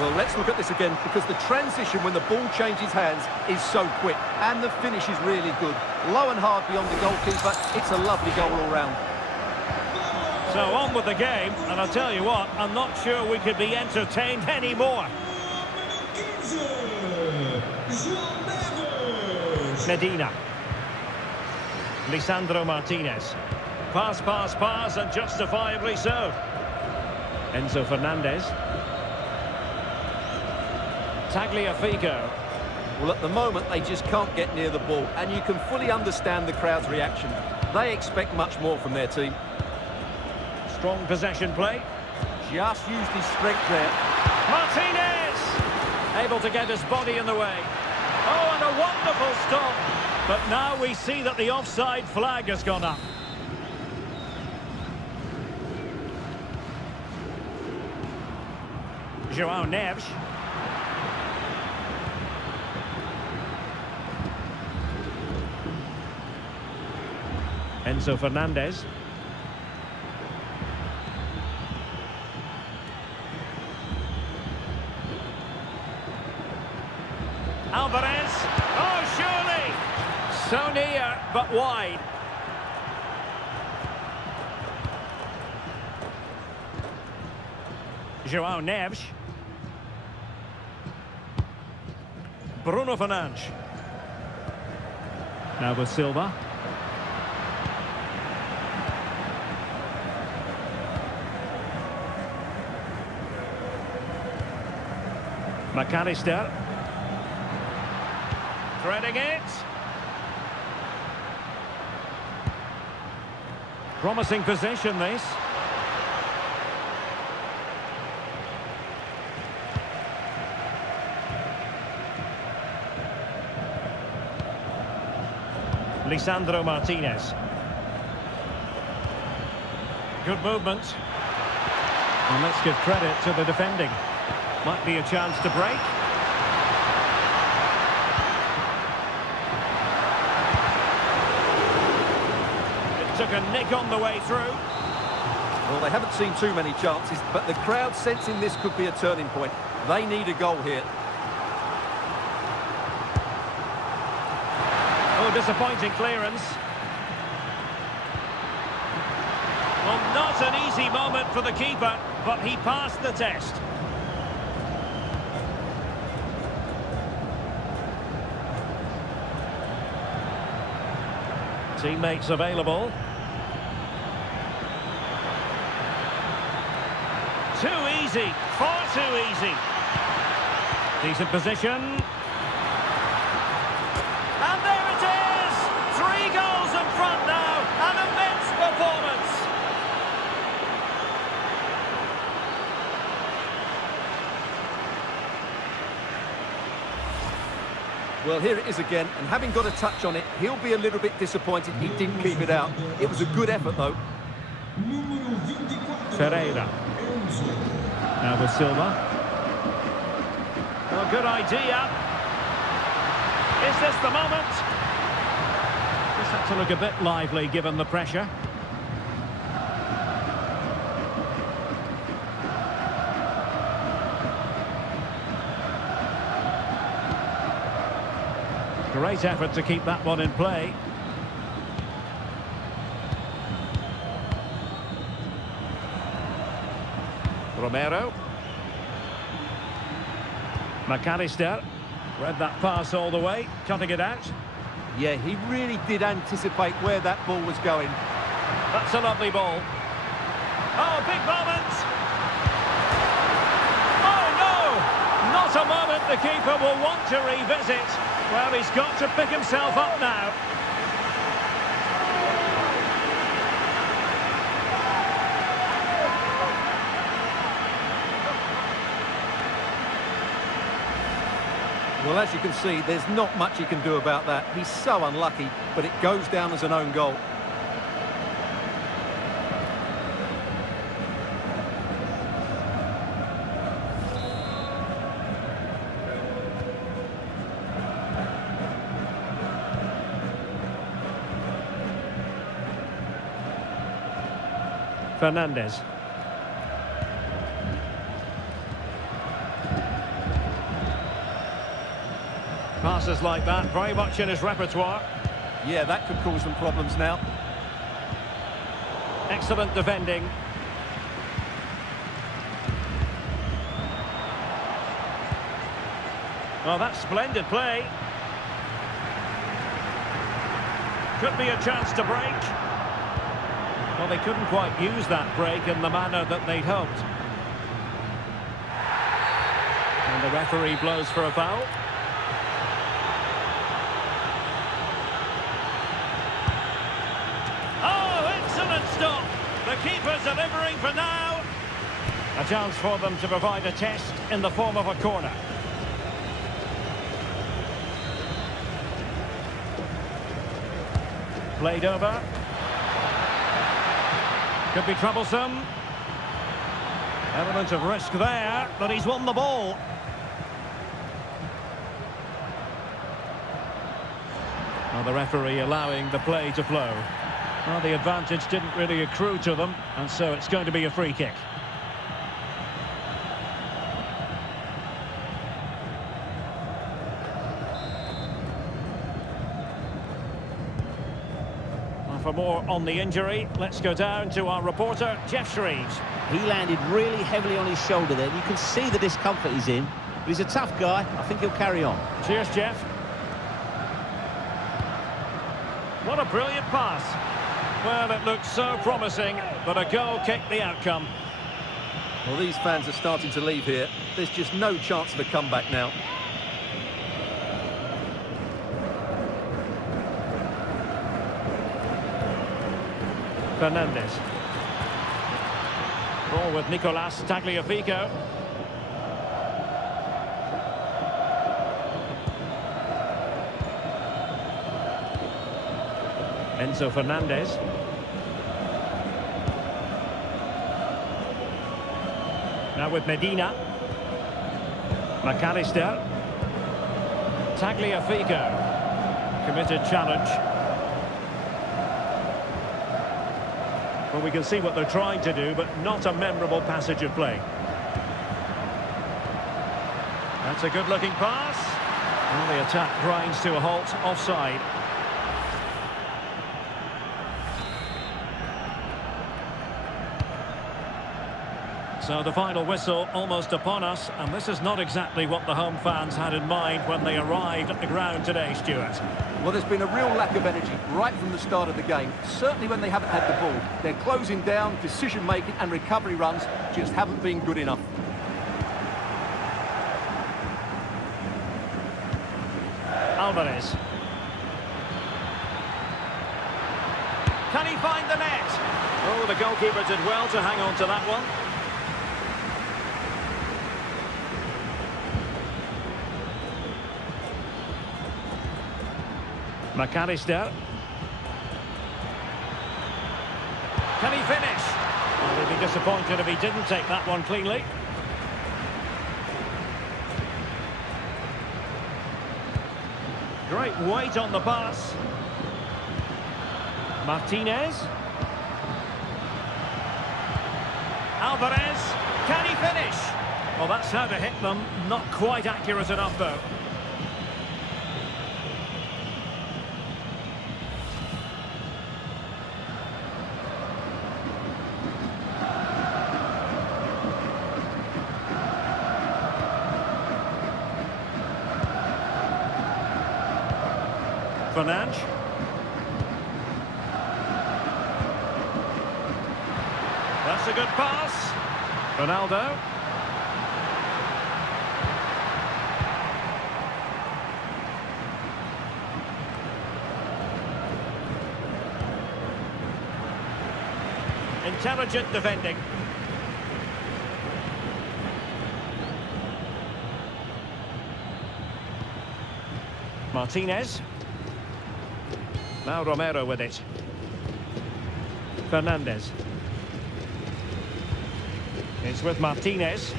Well, let's look at this again, because the transition when the ball changes hands is so quick, and the finish is really good. Low and hard beyond the goalkeeper. It's a lovely goal all round. So on with the game, and I'll tell you what, I'm not sure we could be entertained anymore. Medina. Lisandro Martinez. Pass, pass, pass, and justifiably so. Enzo Fernandez. Tagliafico. Well, at the moment, they just can't get near the ball, and you can fully understand the crowd's reaction. They expect much more from their team. Strong possession play. Just used his strength there. Martinez! Able to get his body in the way. Oh, and a wonderful stop. But now we see that the offside flag has gone up. João Neves. Enzo Fernandez. Alvarez. Oh, surely! So near, but wide. João Neves. Bruno Fernandes. Now with Silva. McAllister. Threading it. Promising position, this. Lisandro Martinez. Good movement. And let's give credit to the defending. Might be a chance to break. It took a nick on the way through. Well, they haven't seen too many chances, but the crowd sensing this could be a turning point. They need a goal here. Oh, disappointing clearance. Well, not an easy moment for the keeper, but he passed the test. Teammates available. Too easy, far too easy. Decent position. And there it is! 3 goals in front now. An immense performance. Well, here it is again, and having got a touch on it, he'll be a little bit disappointed he didn't keep it out. It was a good effort, though. Ferreira. Now with Silva. Well, good idea. Is this the moment? Just had to look a bit lively given the pressure. Great effort to keep that one in play. Romero. McAllister. Read that pass all the way, cutting it out. Yeah, he really did anticipate where that ball was going. That's a lovely ball. Oh, big moment! Oh, no! Not a moment the keeper will want to revisit. Well, he's got to pick himself up now. Well, as you can see, there's not much he can do about that. He's so unlucky, but it goes down as an own goal. Fernandes. Passes like that, very much in his repertoire. Yeah, that could cause them problems now. Excellent defending. Oh, that's splendid play. Could be a chance to break. Well, they couldn't quite use that break in the manner that they'd hoped. And the referee blows for a foul. The keeper's delivering for now. A chance for them to provide a test in the form of a corner. Played over. Could be troublesome. Element of risk there, but he's won the ball. Well, the referee allowing the play to flow. Well, the advantage didn't really accrue to them, and so it's going to be a free kick. For more on the injury, let's go down to our reporter, Jeff Shreves. He landed really heavily on his shoulder there. You can see the discomfort he's in. But he's a tough guy. I think he'll carry on. Cheers, Jeff. What a brilliant pass. Well, it looked so promising, but a goal kicked the outcome. Well, these fans are starting to leave here. There's just no chance of a comeback now. Fernandez. Ball with Nicolas Tagliafico. Enzo Fernandez. Now with Medina. McAllister. Tagliafico. Committed challenge. Well, we can see what they're trying to do, but not a memorable passage of play. That's a good-looking pass. And the attack grinds to a halt, offside. So the final whistle almost upon us, and this is not exactly what the home fans had in mind when they arrived at the ground today, Stuart. Well, there's been a real lack of energy right from the start of the game. Certainly when they haven't had the ball. They're closing down, decision-making and recovery runs just haven't been good enough. Alvarez. Can he find the net? Oh, the goalkeeper did well to hang on to that one. McAllister. Can he finish? Well, he'd be disappointed if he didn't take that one cleanly. Great weight on the pass. Martinez. Alvarez. Can he finish? Well, that's how to hit them. Not quite accurate enough, though. Fernandes. That's a good pass. Ronaldo. Intelligent defending. Martinez. Now Romero with it. Fernandez. It's with Martinez.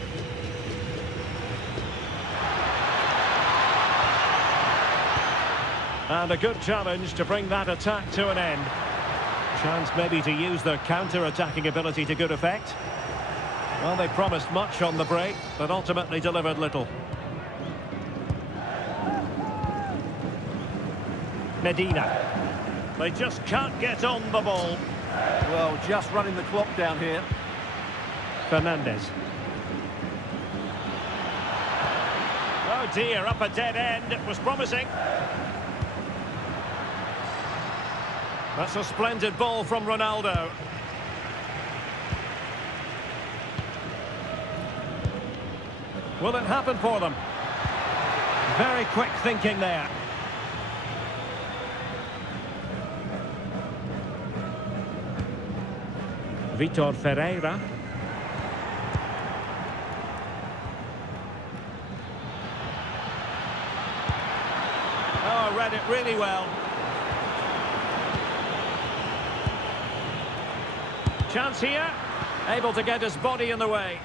And a good challenge to bring that attack to an end. Chance maybe to use their counter-attacking ability to good effect. Well, they promised much on the break, but ultimately delivered little. Medina. They just can't get on the ball. Well, just running the clock down here. Fernandez. Oh dear, up a dead end. It was promising. That's a splendid ball from Ronaldo. Will it happen for them? Very quick thinking there. Vitor Ferreira. Oh, read it really well. Chance here. Able to get his body in the way.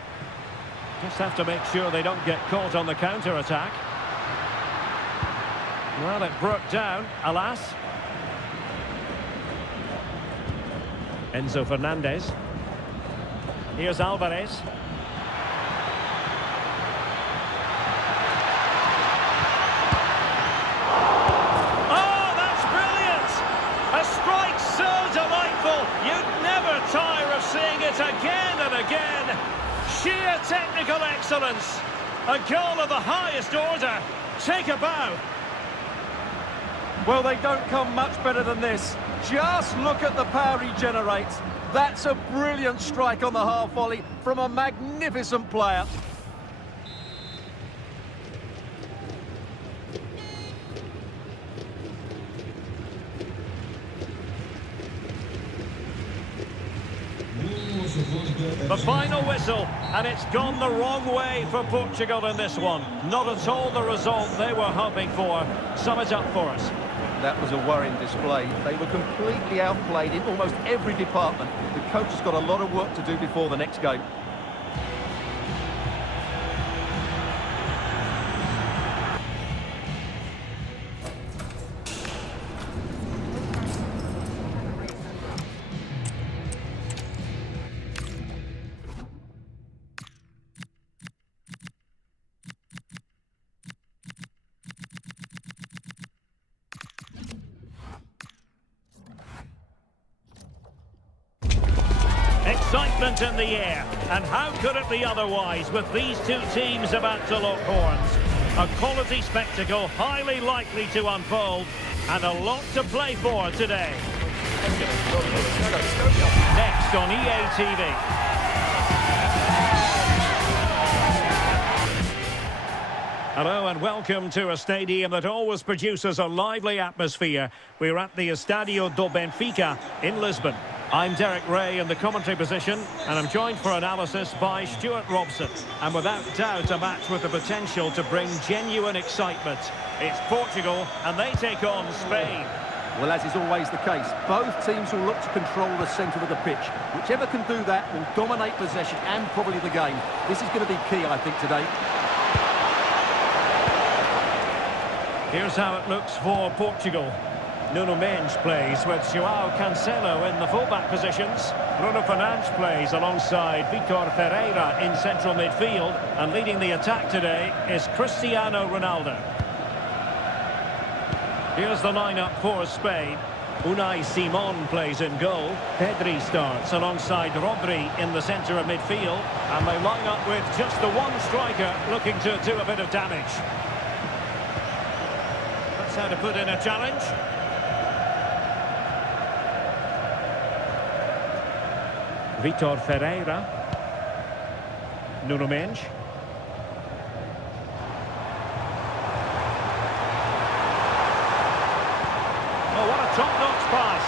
Just have to make sure they don't get caught on the counter-attack. Well, it broke down, alas. Enzo Fernandez. Here's Alvarez. Oh, that's brilliant! A strike so Technical excellence. A goal of the highest order. Take a bow. Well, they don't come much better than this. Just look at the power he generates. That's a brilliant strike on the half volley from a magnificent player. The final whistle, and it's gone the wrong way for Portugal in this one. Not at all the result they were hoping for. Sum it up for us. That was a worrying display. They were completely outplayed in almost every department. The coach has got a lot of work to do before the next game. Excitement in the air, and how could it be otherwise with these two teams about to lock horns? A quality spectacle highly likely to unfold, and a lot to play for today. Next on EA TV. Hello and welcome to a stadium that always produces a lively atmosphere. We're at the Estadio do Benfica in Lisbon. I'm Derek Ray in the commentary position, and I'm joined for analysis by Stuart Robson. And without doubt, a match with the potential to bring genuine excitement. It's Portugal, and they take on Spain. Well, as is always the case, both teams will look to control the centre of the pitch. Whichever can do that will dominate possession and probably the game. This is going to be key, I think, today. Here's how it looks for Portugal. Nuno Mendes plays with João Cancelo in the fullback positions. Bruno Fernandes plays alongside Vitor Ferreira in central midfield. And leading the attack today is Cristiano Ronaldo. Here's the lineup for Spain. Unai Simon plays in goal. Pedri starts alongside Rodri in the centre of midfield. And they line up with just the one striker looking to do a bit of damage. That's how to put in a challenge. Vitor Ferreira. Nuno Mendes. Oh, what a top-notch pass.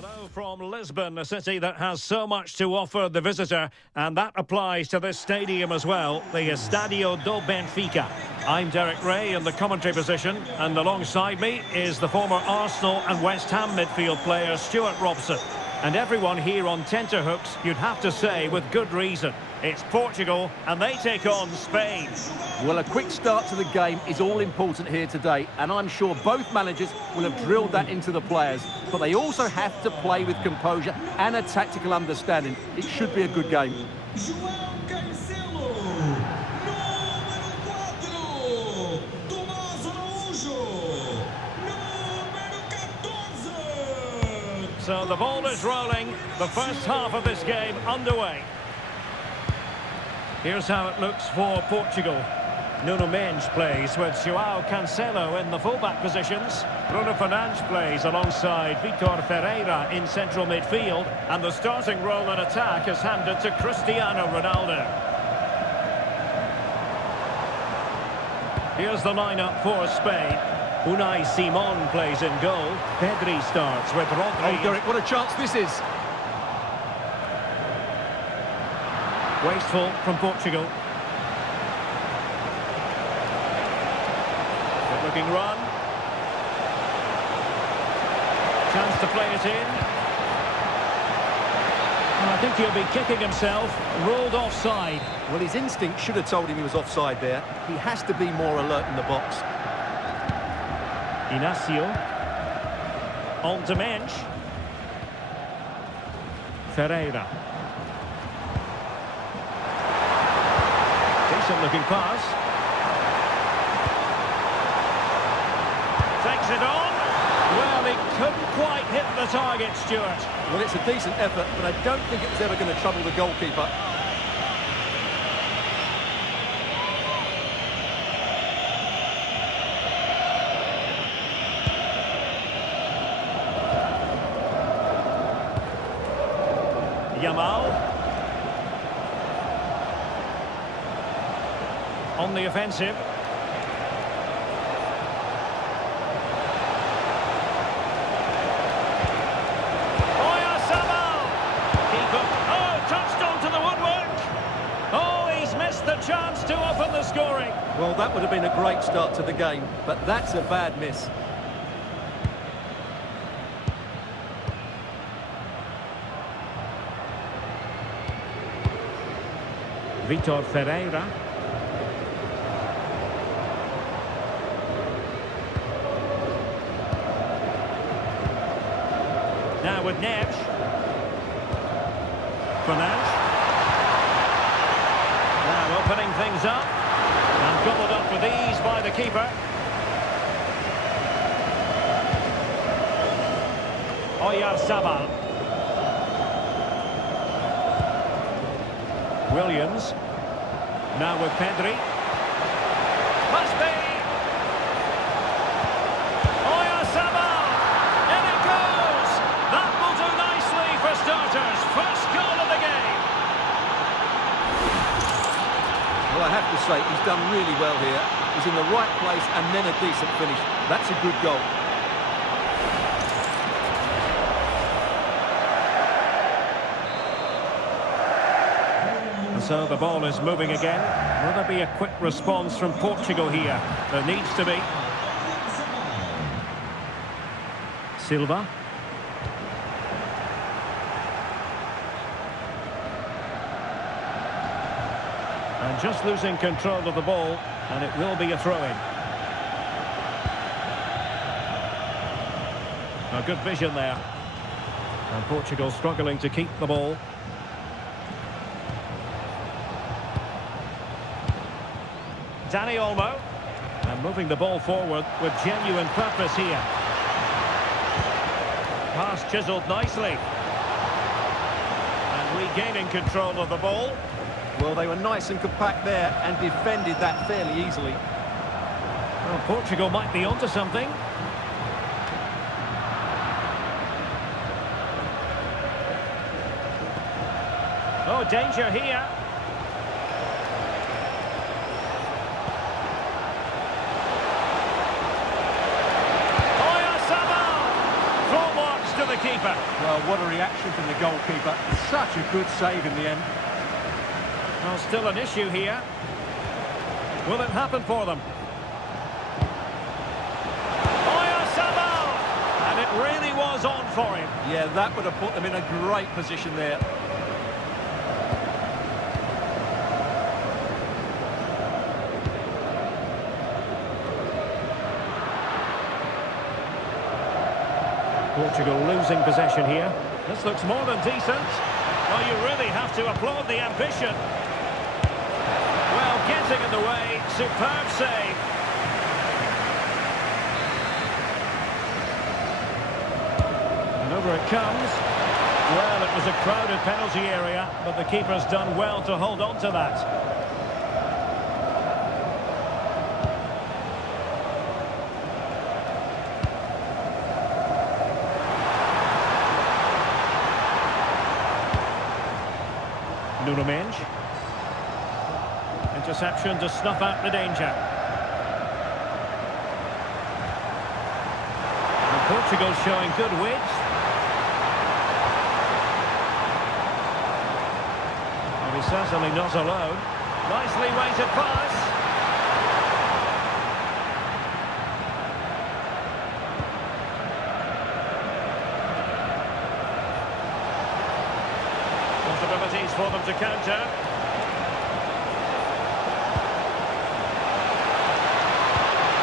Hello from Lisbon, a city that has so much to offer the visitor, and that applies to this stadium as well, the Estadio do Benfica. I'm Derek Ray in the commentary position, and alongside me is the former Arsenal and West Ham midfield player Stuart Robson. And everyone here on tenterhooks, you'd have to say with good reason. It's Portugal, and they take on Spain. Well, a quick start to the game is all important here today, and I'm sure both managers will have drilled that into the players. But they also have to play with composure and a tactical understanding. It should be a good game. So the ball is rolling, the first half of this game underway. Here's how it looks for Portugal. Nuno Mendes plays with João Cancelo in the fullback positions. Bruno Fernandes plays alongside Vitor Ferreira in central midfield. And the starting role in attack is handed to Cristiano Ronaldo. Here's the lineup for Spain. Unai Simon plays in goal. Pedri starts with Rodri. Oh, Derek, what a chance this is. Wasteful from Portugal. Good looking run. Chance to play it in. And I think he'll be kicking himself. Ruled offside. Well, his instinct should have told him he was offside there. He has to be more alert in the box. Inacio. On to Mendes. Ferreira. Decent looking pass. Takes it on. Well, he couldn't quite hit the target, Stuart. Well, it's a decent effort, but I don't think it was ever going to trouble the goalkeeper. Yamal. On the offensive. Touched onto the woodwork. Oh, he's missed the chance to open the scoring. Well, that would have been a great start to the game, but that's a bad miss. Vitor Ferreira. Now with Neves. Fernandes. Now opening things up. And gobbled up with ease by the keeper. Oyarzabal. Williams. Now with Pedri. Must be. Oyarzabal. In it goes. That will do nicely for starters. First goal of the game. Well, I have to say, he's done really well here. He's in the right place and then a decent finish. That's a good goal. So the ball is moving again. Will there be a quick response from Portugal here? There needs to be. Silva. And just losing control of the ball, and it will be a throw-in. A good vision there. And Portugal struggling to keep the ball. Dani Olmo, and moving the ball forward with genuine purpose here. Pass chiselled nicely. And regaining control of the ball. Well, they were nice and compact there and defended that fairly easily. Well, Portugal might be onto something. Oh, danger here. keeper. Well, what a reaction from the goalkeeper. Such a good save in the end. Well, still an issue here. Will it happen for them? And it really was on for him. Yeah, that would have put them in a great position there. Portugal losing possession here. This looks more than decent. Well, you really have to applaud the ambition. Well, getting in the way, superb save. And over it comes. Well, it was a crowded penalty area, but the keeper's done well to hold on to that. Nuno Mendes. Interception to snuff out the danger. And Portugal showing good width. And he's certainly not alone. Nicely weighted pass. Possibilities for them to counter.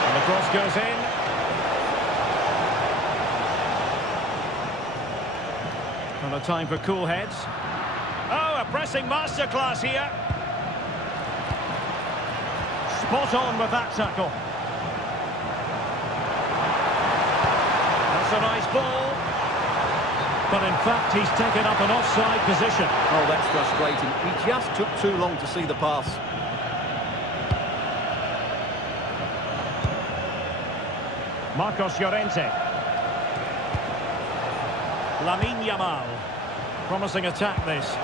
And the cross goes in. And a time for cool heads. Oh, a pressing masterclass here. Spot on with that tackle. That's a nice ball. But in fact, he's taken up an offside position. Oh, that's frustrating. He just took too long to see the pass. Marcos Llorente. Lamine Yamal. Promising attack, this.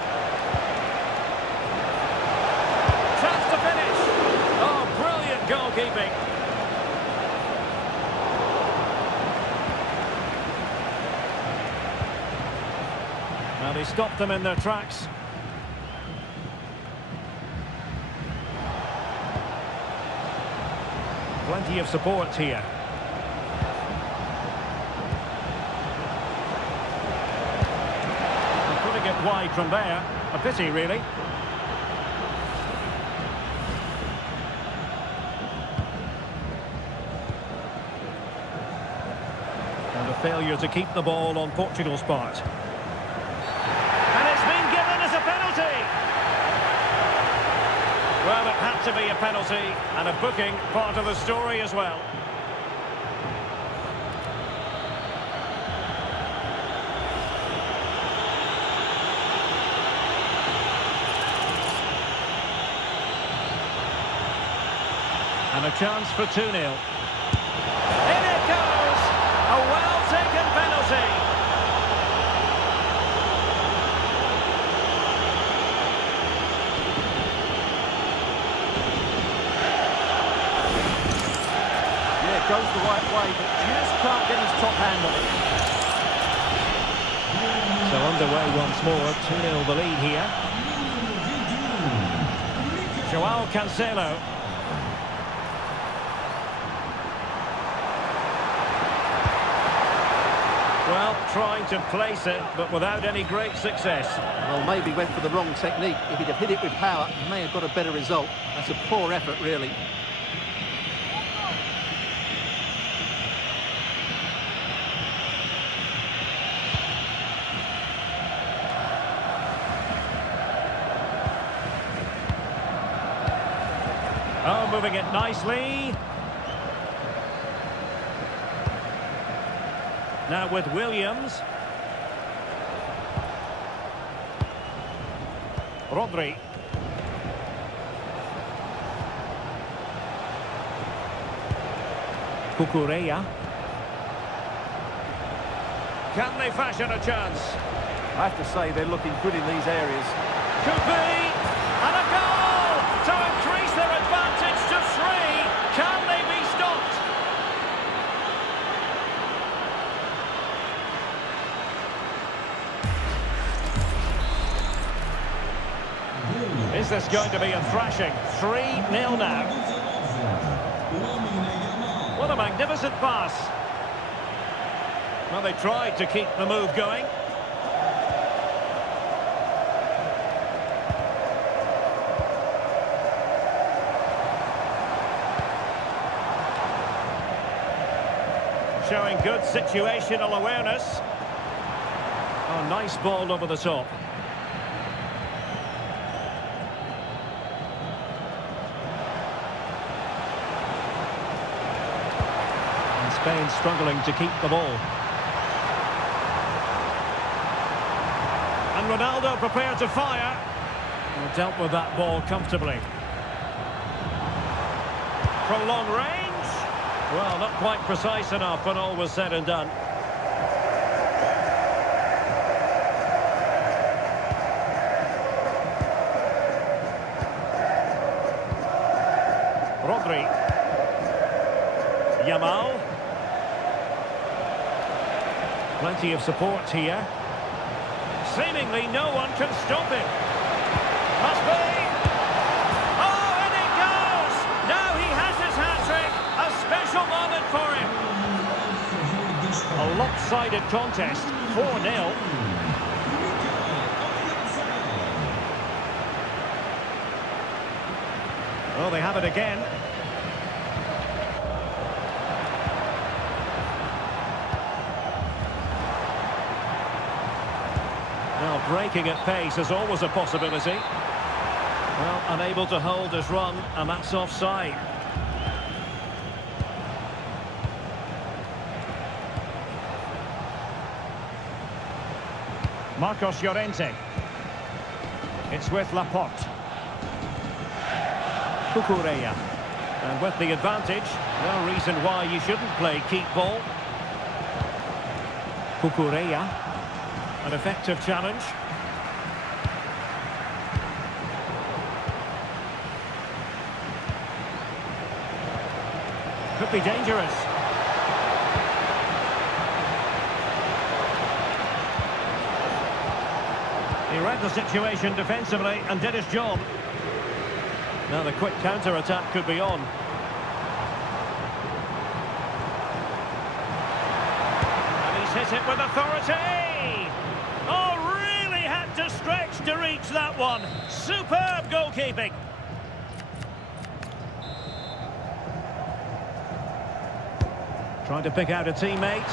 Chance to finish. Oh, brilliant goalkeeping. And he stopped them in their tracks. Plenty of support here. And putting it wide from there. A pity, really. And a failure to keep the ball on Portugal's part. Well, it had to be a penalty, and a booking part of the story as well. And a chance for 2-0. In it goes! A well-taken penalty. Goes the right way, but just can't get his top hand on it. So underway once more, 2-0 the lead here. Joao Cancelo. Well, trying to place it, but without any great success. Well, maybe went for the wrong technique. If he'd have hit it with power, he may have got a better result. That's a poor effort, really. Oh, moving it nicely. Now with Williams. Rodri. Cucurella. Can they fashion a chance? I have to say they're looking good in these areas. Could be. And a goal to increase their advantage to 3. Can they be stopped? this going to be a thrashing? 3-0 now. What a magnificent pass. Well, they tried to keep the move going. Showing good situational awareness. Oh, nice ball over the top. And Spain struggling to keep the ball. And Ronaldo prepared to fire. And dealt with that ball comfortably. Prolonged range. Well, not quite precise enough when all was said and done. Rodri. Yamal. Plenty of support here. Seemingly no one can stop him. Must be. Oh, and it goes! Now he has his hat-trick. A special moment for him. A lopsided contest. 4-0. Oh, they have it again. Now, breaking at pace is always a possibility. Well, unable to hold his run, and that's offside. Marcos Llorente. It's with Laporte. Cucurella. And with the advantage, no reason why you shouldn't play keep ball. Cucurella. An effective challenge. Could be dangerous. He read the situation defensively and did his job. Now the quick counter-attack could be on. And he's hit it with authority! Oh, really had to stretch to reach that one. Superb goalkeeping. Trying to pick out a teammate.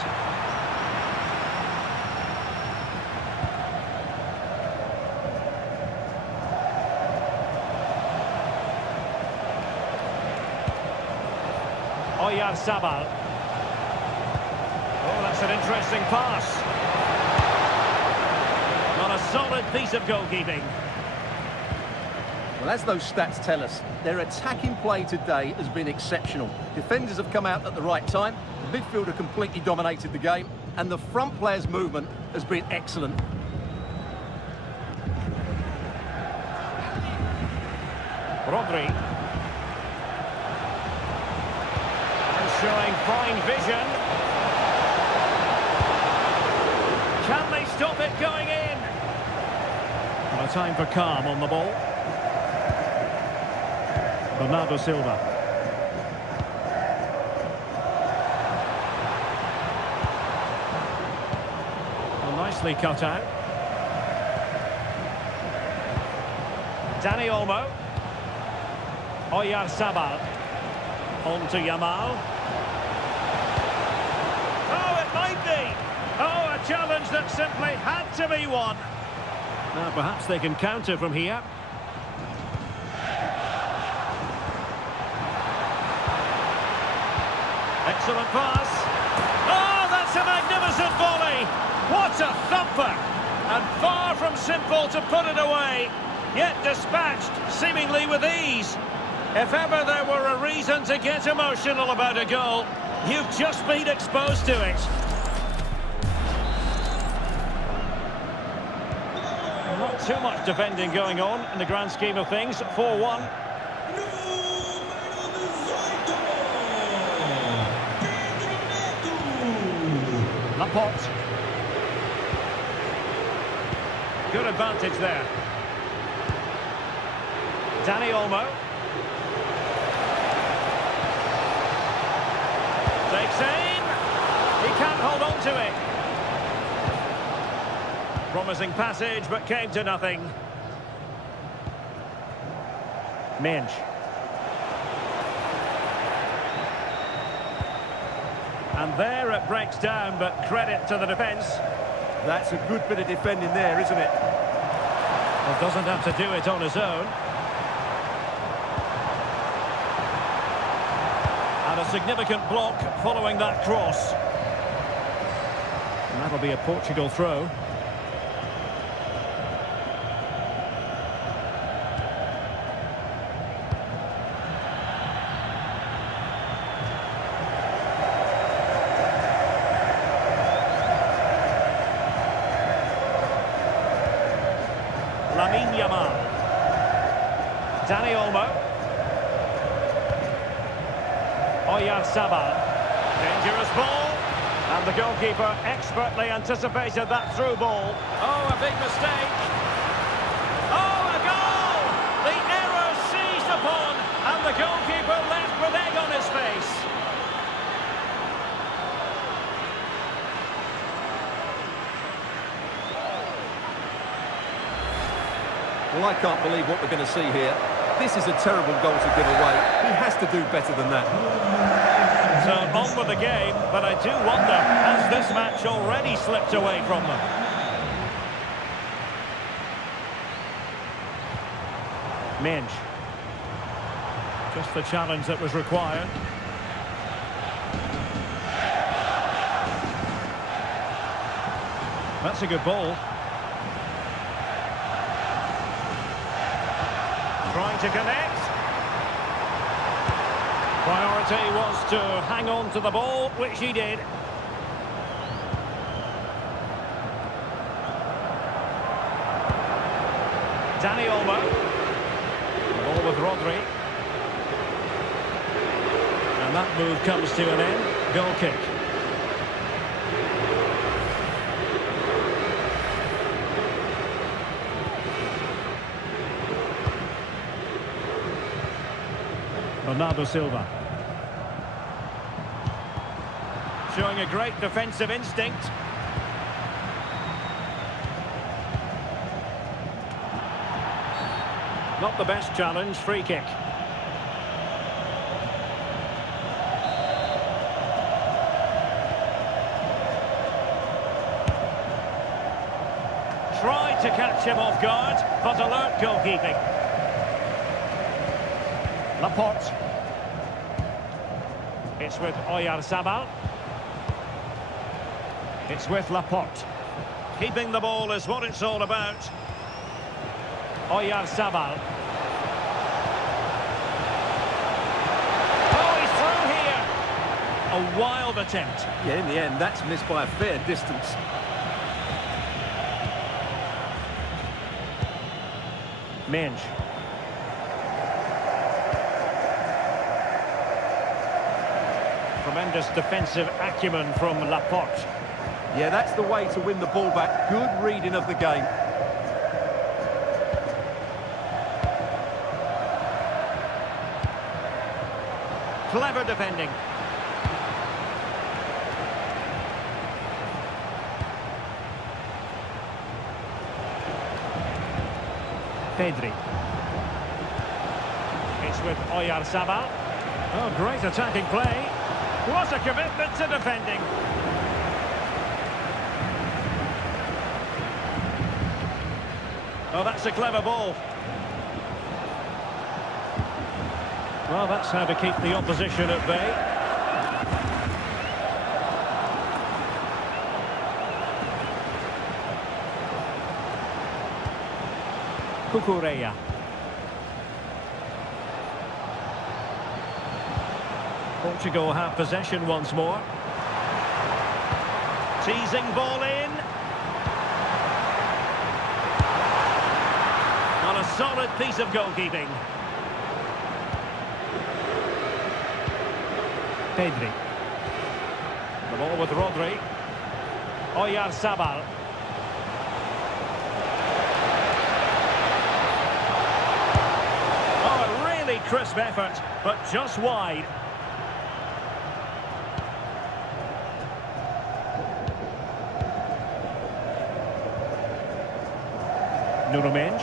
Oyarzabal. Oh, that's an interesting pass. Not a solid piece of goalkeeping. Well, as those stats tell us, their attacking play today has been exceptional. Defenders have come out at the right time, the midfielder completely dominated the game, and the front players' movement has been excellent. Rodri. Showing fine vision. Can they stop it going in? No time for calm on the ball. Bernardo Silva. Well, nicely cut out. Dani Olmo. Oyarzabal. On to Yamal. Oh, a challenge that simply had to be won. Now, perhaps they can counter from here. Excellent pass. Oh, that's a magnificent volley. What a thumper. And far from simple to put it away. Yet dispatched, seemingly with ease. If ever there were a reason to get emotional about a goal, you've just been exposed to it. Not too much defending going on in the grand scheme of things. 4-1. Laporte. Good advantage there. Danny Olmo. Takes aim. He can't hold on to it. Promising passage, but came to nothing. Mensch. And there it breaks down, but credit to the defence. That's a good bit of defending there, isn't it? Well, doesn't have to do it on his own. And a significant block following that cross. And that'll be a Portugal throw. Danny Olmo. Oyarzabal. Dangerous ball. And the goalkeeper expertly anticipated that through ball. Oh, a big mistake. Oh, a goal! The error seized upon, and the goalkeeper left with egg on his face. Well, I can't believe what we're going to see here. This is a terrible goal to give away. He has to do better than that. So on with the game, but I do wonder, has this match already slipped away from them? Mensch. Just the challenge that was required. That's a good ball. Trying to connect. Priority was to hang on to the ball, which he did. Danny Olmo. The ball with Rodri. And that move comes to an end. Goal kick. Bernardo Silva. Showing a great defensive instinct. Not the best challenge, free kick. Tried to catch him off guard, but alert goalkeeping. Laporte. It's with Oyarzabal. It's with Laporte. Keeping the ball is what it's all about. Oyarzabal. Oh, he's through here. A wild attempt. Yeah, in the end, that's missed by a fair distance. Mensch. Tremendous defensive acumen from Laporte. Yeah, that's the way to win the ball back. Good reading of the game. Clever defending. Pedri. It's with Oyarzabal. Oh, great attacking play. What a commitment to defending. Oh, that's a clever ball. Well, that's how to keep the opposition at bay. Cucurella. Portugal have possession once more. Teasing ball in. On a solid piece of goalkeeping. Pedri. The ball with Rodri. Oyarzabal. crisp effort, but just wide. Nuno Mendes.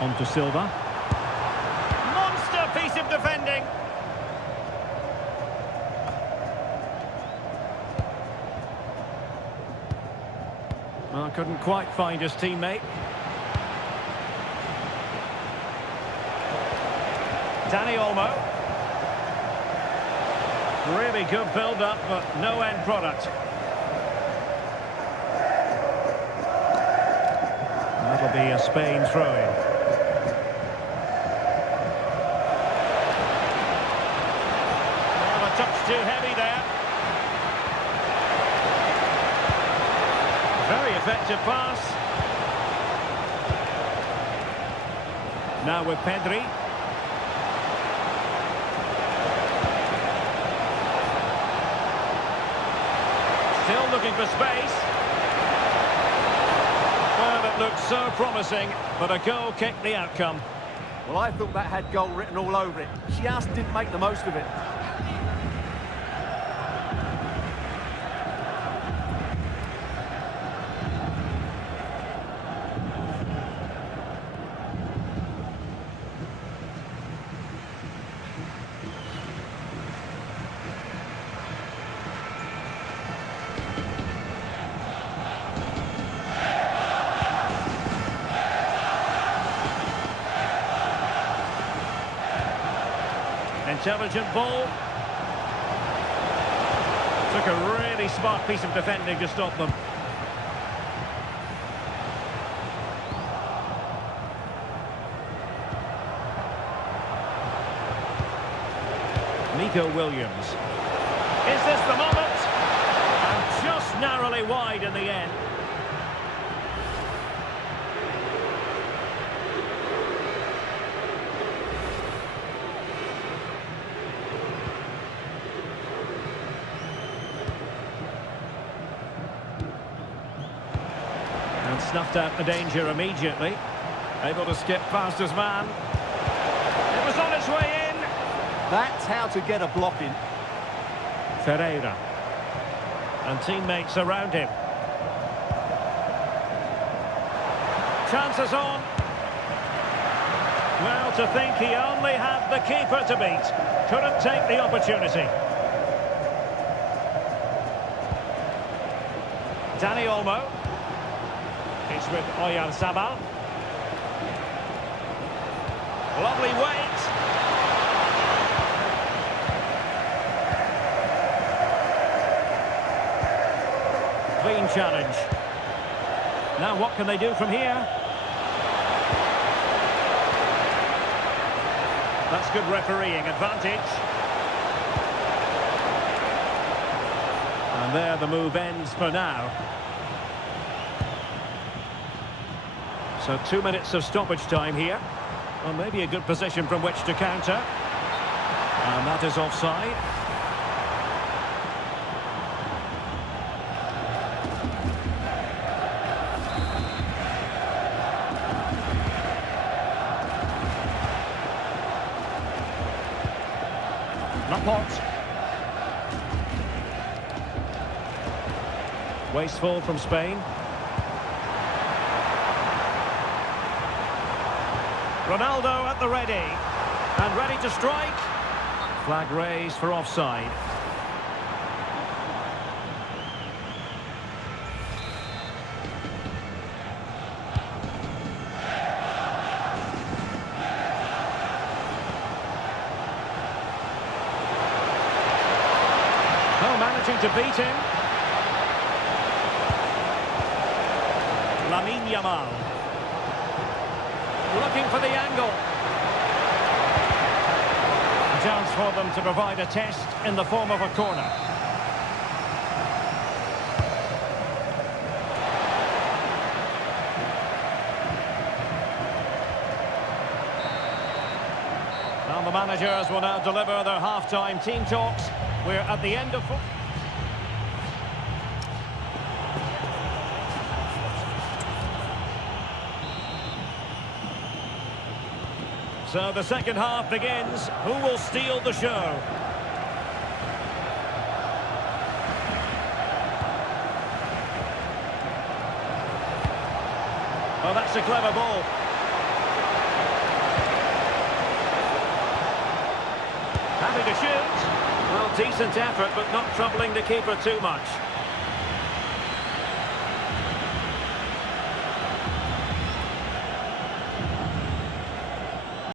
On to Silva. Monster piece of defending. Well, couldn't quite find his teammate. Dani Olmo. Really good build-up, but no end product. That'll be a Spain throw-in. Well, a touch too heavy there. Very effective pass. Now with Pedri. Still looking for space. Well, it looked so promising, but a goal kicked the outcome. Well, I thought that had goal written all over it. Just didn't make the most of it. Intelligent ball. Took a really smart piece of defending to stop them. Nico Williams. Is this the moment? And just narrowly wide in the end. And snuffed out the danger immediately. Able to skip past his man. It was on its way in. That's how to get a block in. Ferreira. And teammates around him. Chances on. Well, to think he only had the keeper to beat. Couldn't take the opportunity. Dani Olmo. It's with Oyarzabal. Lovely weight. Clean challenge. Now what can they do from here? That's good refereeing advantage. And there the move ends for now. So 2 minutes of stoppage time here. Well, maybe a good position from which to counter. And that is offside. Laporte. Wasteful from Spain. Ronaldo at the ready. And ready to strike. Flag raised for offside. Oh, managing to beat him. Lamine Yamal. Looking for the angle. A chance for them to provide a test in the form of a corner. And the managers will now deliver their half-time team talks. We're at the end of... So the second half begins. Who will steal the show? Oh, that's a clever ball. Having to shoot. Well, decent effort, but not troubling the keeper too much.